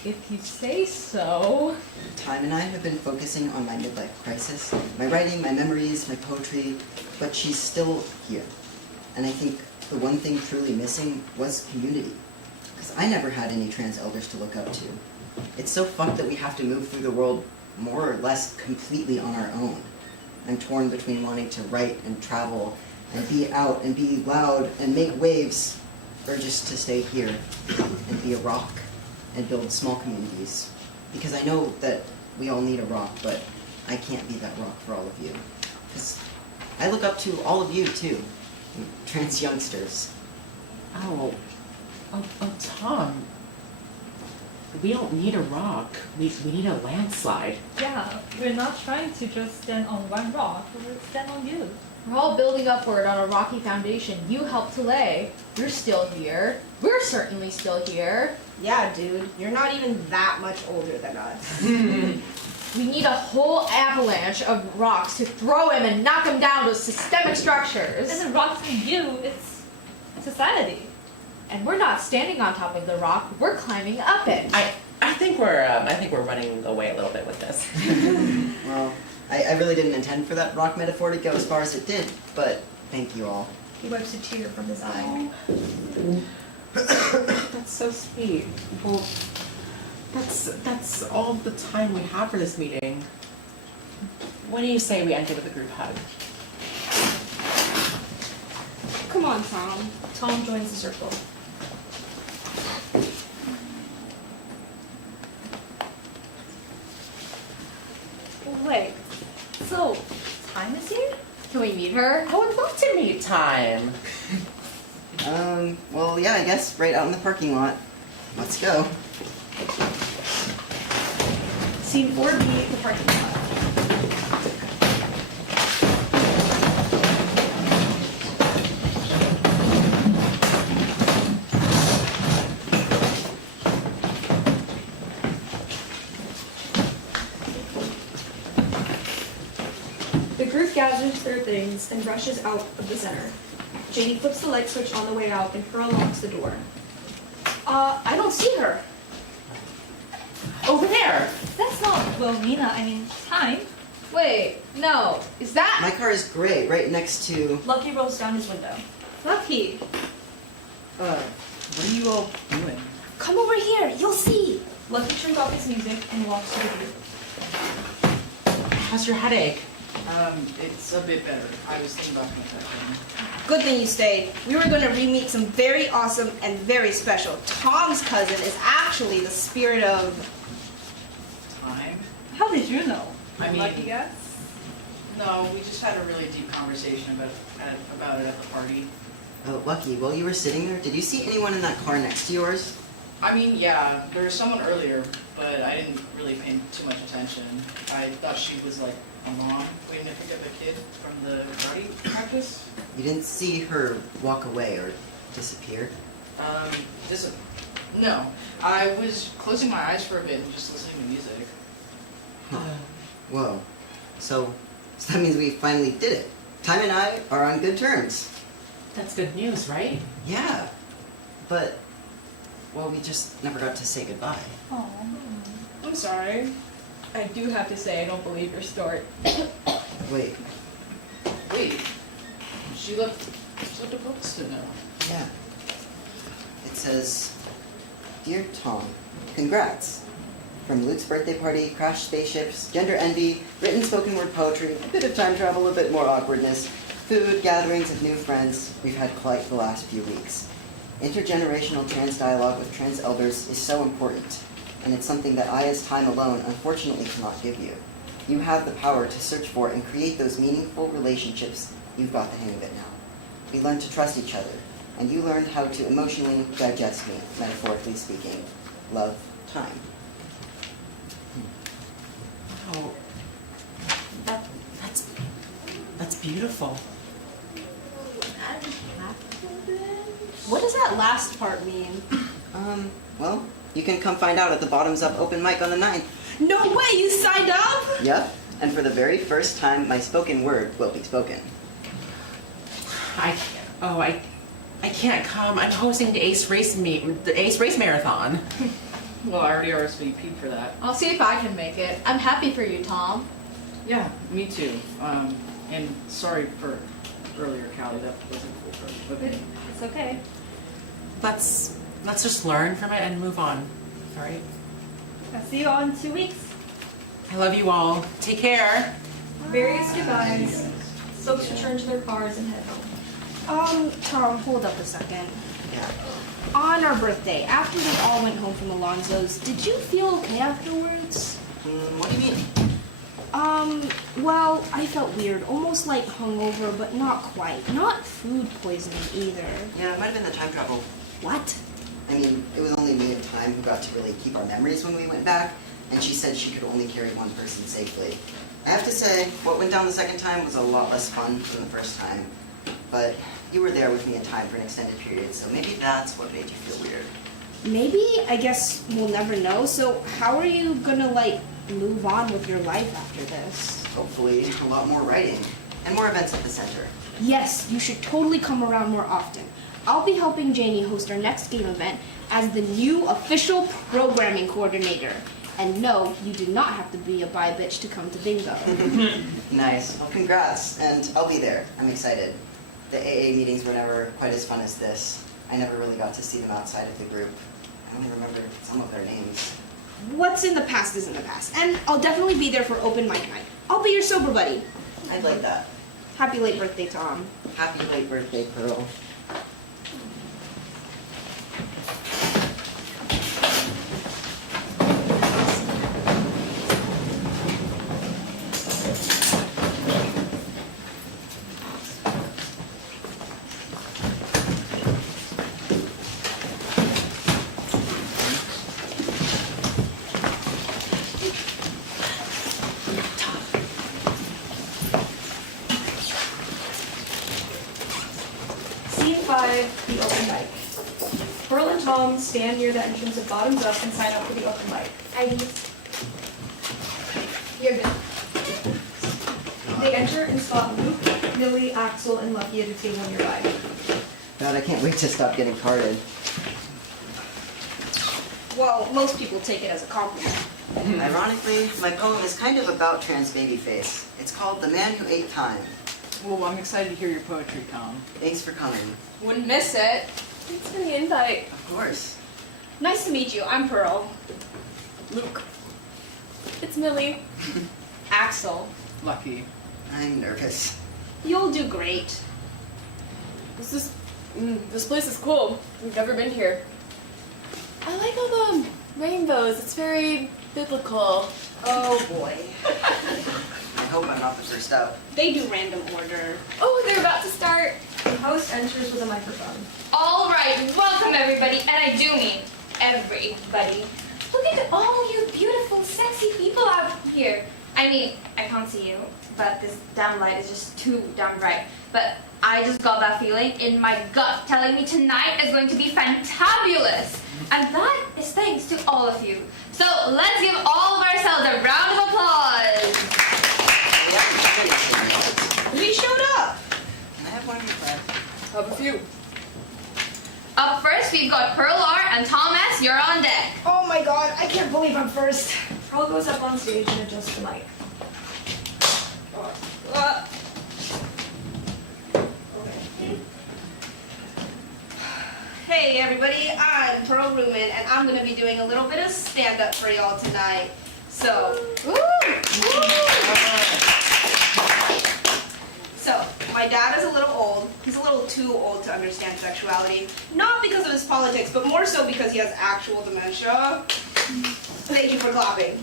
if you say so. Time and I have been focusing on my midlife crisis, my writing, my memories, my poetry, but she's still here. And I think the one thing truly missing was community. Because I never had any trans elders to look up to. It's so fucked that we have to move through the world more or less completely on our own. I'm torn between wanting to write and travel and be out and be loud and make waves, or just to stay here and be a rock and build small communities. Because I know that we all need a rock, but I can't be that rock for all of you. Because I look up to all of you too, trans youngsters. Oh, Tom. We don't need a rock. We need a landslide. Yeah, we're not trying to just stand on one rock, we're stand on you. We're all building upward on a rocky foundation you helped to lay. You're still here. We're certainly still here. Yeah, dude, you're not even that much older than us. We need a whole avalanche of rocks to throw him and knock him down to systemic structures. It isn't rocks in you, it's society. And we're not standing on top of the rock, we're climbing up it. I think we're running away a little bit with this. Well, I really didn't intend for that rock metaphor to go as far as it did, but thank you all. He wipes a tear from his eye. That's so sweet. Well, that's all the time we have for this meeting. What do you say we enter with a group hug? Come on, Tom. Tom joins the circle. Wait, so, time is here? Can we meet her? I would love to meet Time. Well, yeah, I guess right out in the parking lot. Let's go. Scene 4B, the parking lot. The group gathers their things and rushes out of the center. Janie flips the light switch on the way out and Pearl locks the door. I don't see her. Over there. That's not Wilhelmina, I mean, time. Wait, no. Is that? My car is gray, right next to... Lucky rolls down his window. Lucky. What are you all doing? Come over here, you'll see. Lucky turns off his music and walks to the group. How's your headache? It's a bit better. I was thinking about contacting. Good thing you stayed. We were going to re-meet some very awesome and very special. Tom's cousin is actually the spirit of... Time? How did you know? I mean, Lucky guess? no, we just had a really deep conversation about it at the party. Oh, Lucky, while you were sitting there, did you see anyone in that car next to yours? I mean, yeah, there was someone earlier, but I didn't really pay too much attention. I thought she was like a mom waiting to pick up a kid from the karate practice. You didn't see her walk away or disappear? No. I was closing my eyes for a bit and just listening to music. Whoa. So that means we finally did it. Time and I are on good terms. That's good news, right? Yeah. But, well, we just never got to say goodbye. I'm sorry. I do have to say I don't believe your story. Wait. Wait. She left a post-it note. Yeah. It says, Dear Tom, congrats. From Luke's birthday party, crashed spaceships, gender envy, written spoken word poetry, a bit of time travel, a bit more awkwardness, food, gatherings of new friends, we've had quite the last few weeks. Intergenerational trans dialogue with trans elders is so important, and it's something that I as time alone unfortunately cannot give you. You have the power to search for and create those meaningful relationships. You've got the hang of it now. We learned to trust each other, and you learned how to emotionally digest me, metaphorically speaking. Love, Time. Oh, that's beautiful. What does that last part mean? Well, you can come find out at the Bottoms Up open mic on the 9th. No way, you signed up? Yep, and for the very first time, my spoken word will be spoken. I can't come. I'm hosting the Ace Race Marathon. Well, I already RSVP'd for that. I'll see if I can make it. I'm happy for you, Tom. Yeah, me too. And sorry for earlier, Callie. That wasn't cool for me. It's okay. Let's just learn from it and move on. All right. I'll see you all in 2 weeks. I love you all. Take care. Various goodbyes. Folks return to their cars and head home. Tom, hold up a second. Yeah. On our birthday, after we all went home from Alonzo's, did you feel okay afterwards? What do you mean? Well, I felt weird, almost like hungover, but not quite. Not food poisoning either. Yeah, it might have been the time travel. What? I mean, it was only me and Time who got to really keep our memories when we went back, and she said she could only carry one person safely. I have to say, what went down the second time was a lot less fun than the first time. But you were there with me in Time for an extended period, so maybe that's what made you feel weird. Maybe? I guess we'll never know. So how are you gonna, move on with your life after this? Hopefully, a lot more writing, and more events at the center. Yes, you should totally come around more often. I'll be helping Janie host our next game event as the new official programming coordinator. And no, you do not have to be a bi bitch to come to bingo. Nice. Well, congrats, and I'll be there. I'm excited. The AA meetings were never quite as fun as this. I never really got to see them outside of the group. I only remember some of their names. What's in the past is in the past. And I'll definitely be there for open mic night. I'll be your sober buddy. I'd like that. Happy late birthday, Tom. Happy late birthday, Pearl. Scene 5, the open mic. Pearl and Tom stand near the entrance of Bottoms Up and sign up for the open mic. You're good. They enter and spot Luke, Lily, Axel, and Lucky at a table nearby. God, I can't wait to stop getting carded. Well, most people take it as a compliment. Ironically, my poem is kind of about trans babyface. It's called The Man Who Ate Time. Well, I'm excited to hear your poetry, Tom. Thanks for coming. Wouldn't miss it. Thanks for the invite. Of course. Nice to meet you. I'm Pearl. Luke. It's Millie. Axel. Lucky. I'm nervous. You'll do great. This place is cool. We've never been here. I like all the rainbows. It's very biblical. Oh boy. I hope I'm not the first up. They do random order. Oh, they're about to start. The host enters with a microphone. All right, welcome everybody, and I do mean everybody. Look at all you beautiful, sexy people out here. I mean, I can't see you, but this damn light is just too damn bright. But I just got that feeling in my gut telling me tonight is going to be fantabulous. And that is thanks to all of you. So let's give all of ourselves a round of applause. Yeah, few. Up first, we've got Pearl R. and Thomas. You're on deck. Oh my god, I can't believe I'm first. Pearl goes up on stage and adjusts the mic. Hey everybody, I'm Pearl Ruman, and I'm gonna be doing a little bit of stand-up for y'all tonight. So, So, my dad is a little old. He's a little too old to understand sexuality. Not because of his politics, but more so because he has actual dementia. Thank you for clapping.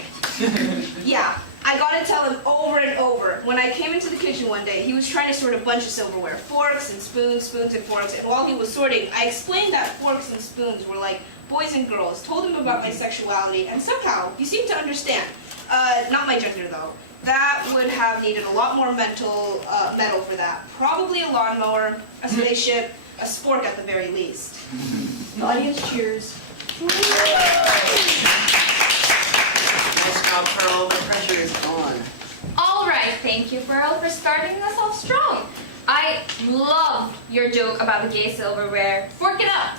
Yeah, I gotta tell him over and over. When I came into the kitchen one day, he was trying to sort a bunch of silverware. Forks and spoons, spoons and forks. And while he was sorting, I explained that forks and spoons were like boys and girls. Told him about my sexuality, and somehow, he seemed to understand. Not my gender though. That would have needed a lot more metal for that. Probably a lawnmower, a spaceship, a spork at the very least. The audience cheers. Nice job, Pearl. The pressure is on. All right, thank you, Pearl, for starting us off strong. I love your joke about the gay silverware. Fork it up.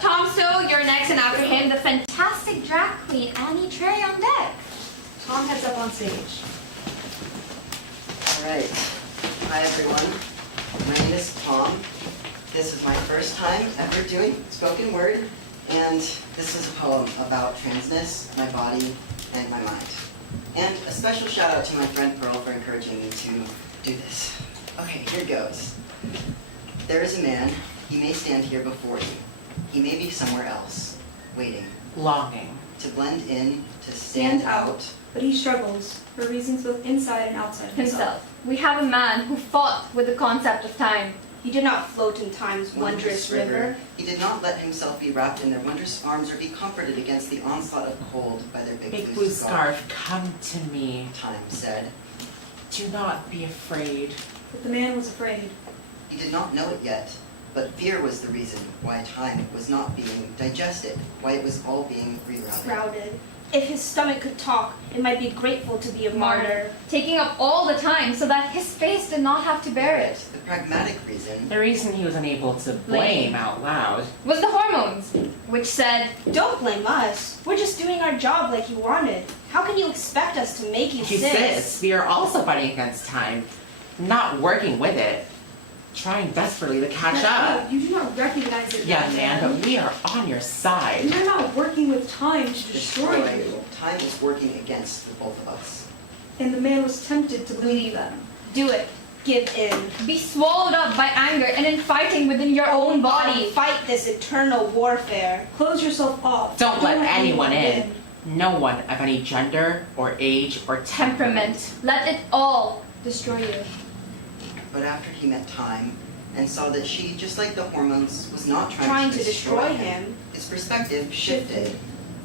Tom Stowe, you're next, and after him, the fantastic drag queen Annie Trey on deck. Tom heads up on stage. All right. Hi, everyone. My name is Tom. This is my first time ever doing spoken word, and this is a poem about transness, my body, and my mind. And a special shout out to my friend Pearl for encouraging me to do this. Okay, here goes. There is a man. He may stand here before you. He may be somewhere else, waiting, Longing. to blend in, to stand out. But he struggles for reasons both inside and outside of himself. We have a man who fought with the concept of time. He did not float in time's wondrous river. He did not let himself be wrapped in their wondrous arms or be comforted against the onslaught of cold by their Big blue scarf, come to me. Time said. Do not be afraid. But the man was afraid. He did not know it yet, but fear was the reason why time was not being digested, why it was all being rerouted. Routed. If his stomach could talk, it might be grateful to be a martyr. Taking up all the time so that his face did not have to bear it. The pragmatic reason The reason he was unable to blame out loud. Was the hormones, which said, Don't blame us. We're just doing our job like you wanted. How can you expect us to make you Sis, we are also fighting against time, not working with it, trying desperately to catch up. You do not recognize it. Young man, but we are on your side. We are not working with time to destroy you. Time is working against the both of us. And the man was tempted to believe them. Do it. Give in. be swallowed up by anger and in fighting within your own body. Fight this eternal warfare. Close yourself off. Don't let anyone in. No one of any gender or age or temperament. Let it all destroy you. But after he met time and saw that she, just like the hormones, was not Trying to destroy him. his perspective shifted.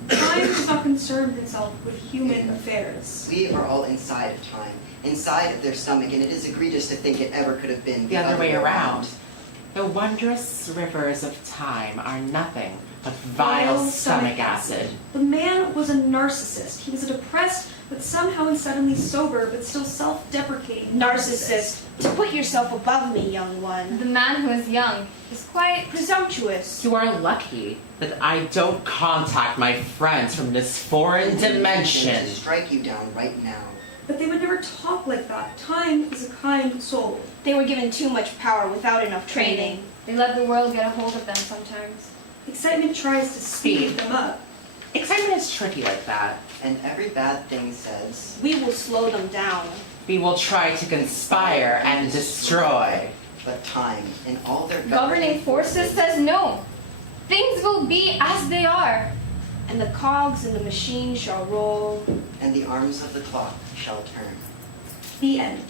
Time does not concern itself with human affairs. We are all inside of time, inside of their stomach, and it is egregious to think it ever could have been The other way around. The wondrous rivers of time are nothing but vile stomach acid. The man was a narcissist. He was a depressed, but somehow and suddenly sober, but still self-deprecating Narcissist. To put yourself above me, young one. The man who is young is quite Presumptuous. You are lucky that I don't contact my friends from this foreign dimension. To strike you down right now. But they would never talk like that. Time is a kind soul. They were given too much power without enough training. They let the world get a hold of them sometimes. Excitement tries to speed them up. Excitement is tricky like that. And every bad thing says, We will slow them down. We will try to conspire and destroy. but time, in all their Governing forces says no. Things will be as they are. And the cogs in the machine shall roll. and the arms of the clock shall turn. The end.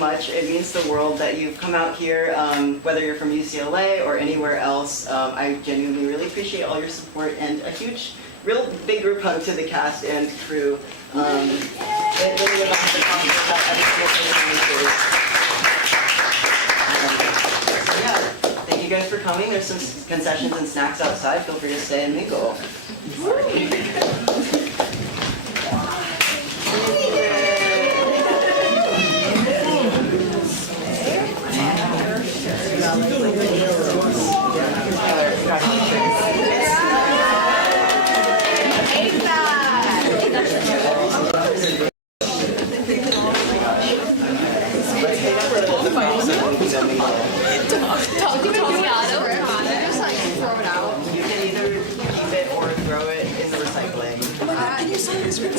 much. It means the world that you've come out here, whether you're from UCLA or anywhere else. I genuinely really appreciate all your support, and a huge, real big group hug to the cast and crew. It really was awesome to talk about every single thing that we do. So yeah, thank you guys for coming. There's some concessions and snacks outside. Feel free to stay and mingle. You can either keep it or throw it in the recycling. Can you sign this right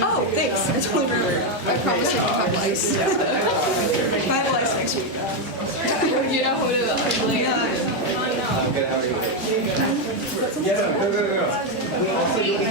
Oh, thanks. I totally remember. I promise you can have ice. I have ice next week. You know who to like. I'm good, how are you? Yeah, go, go, go. We also do the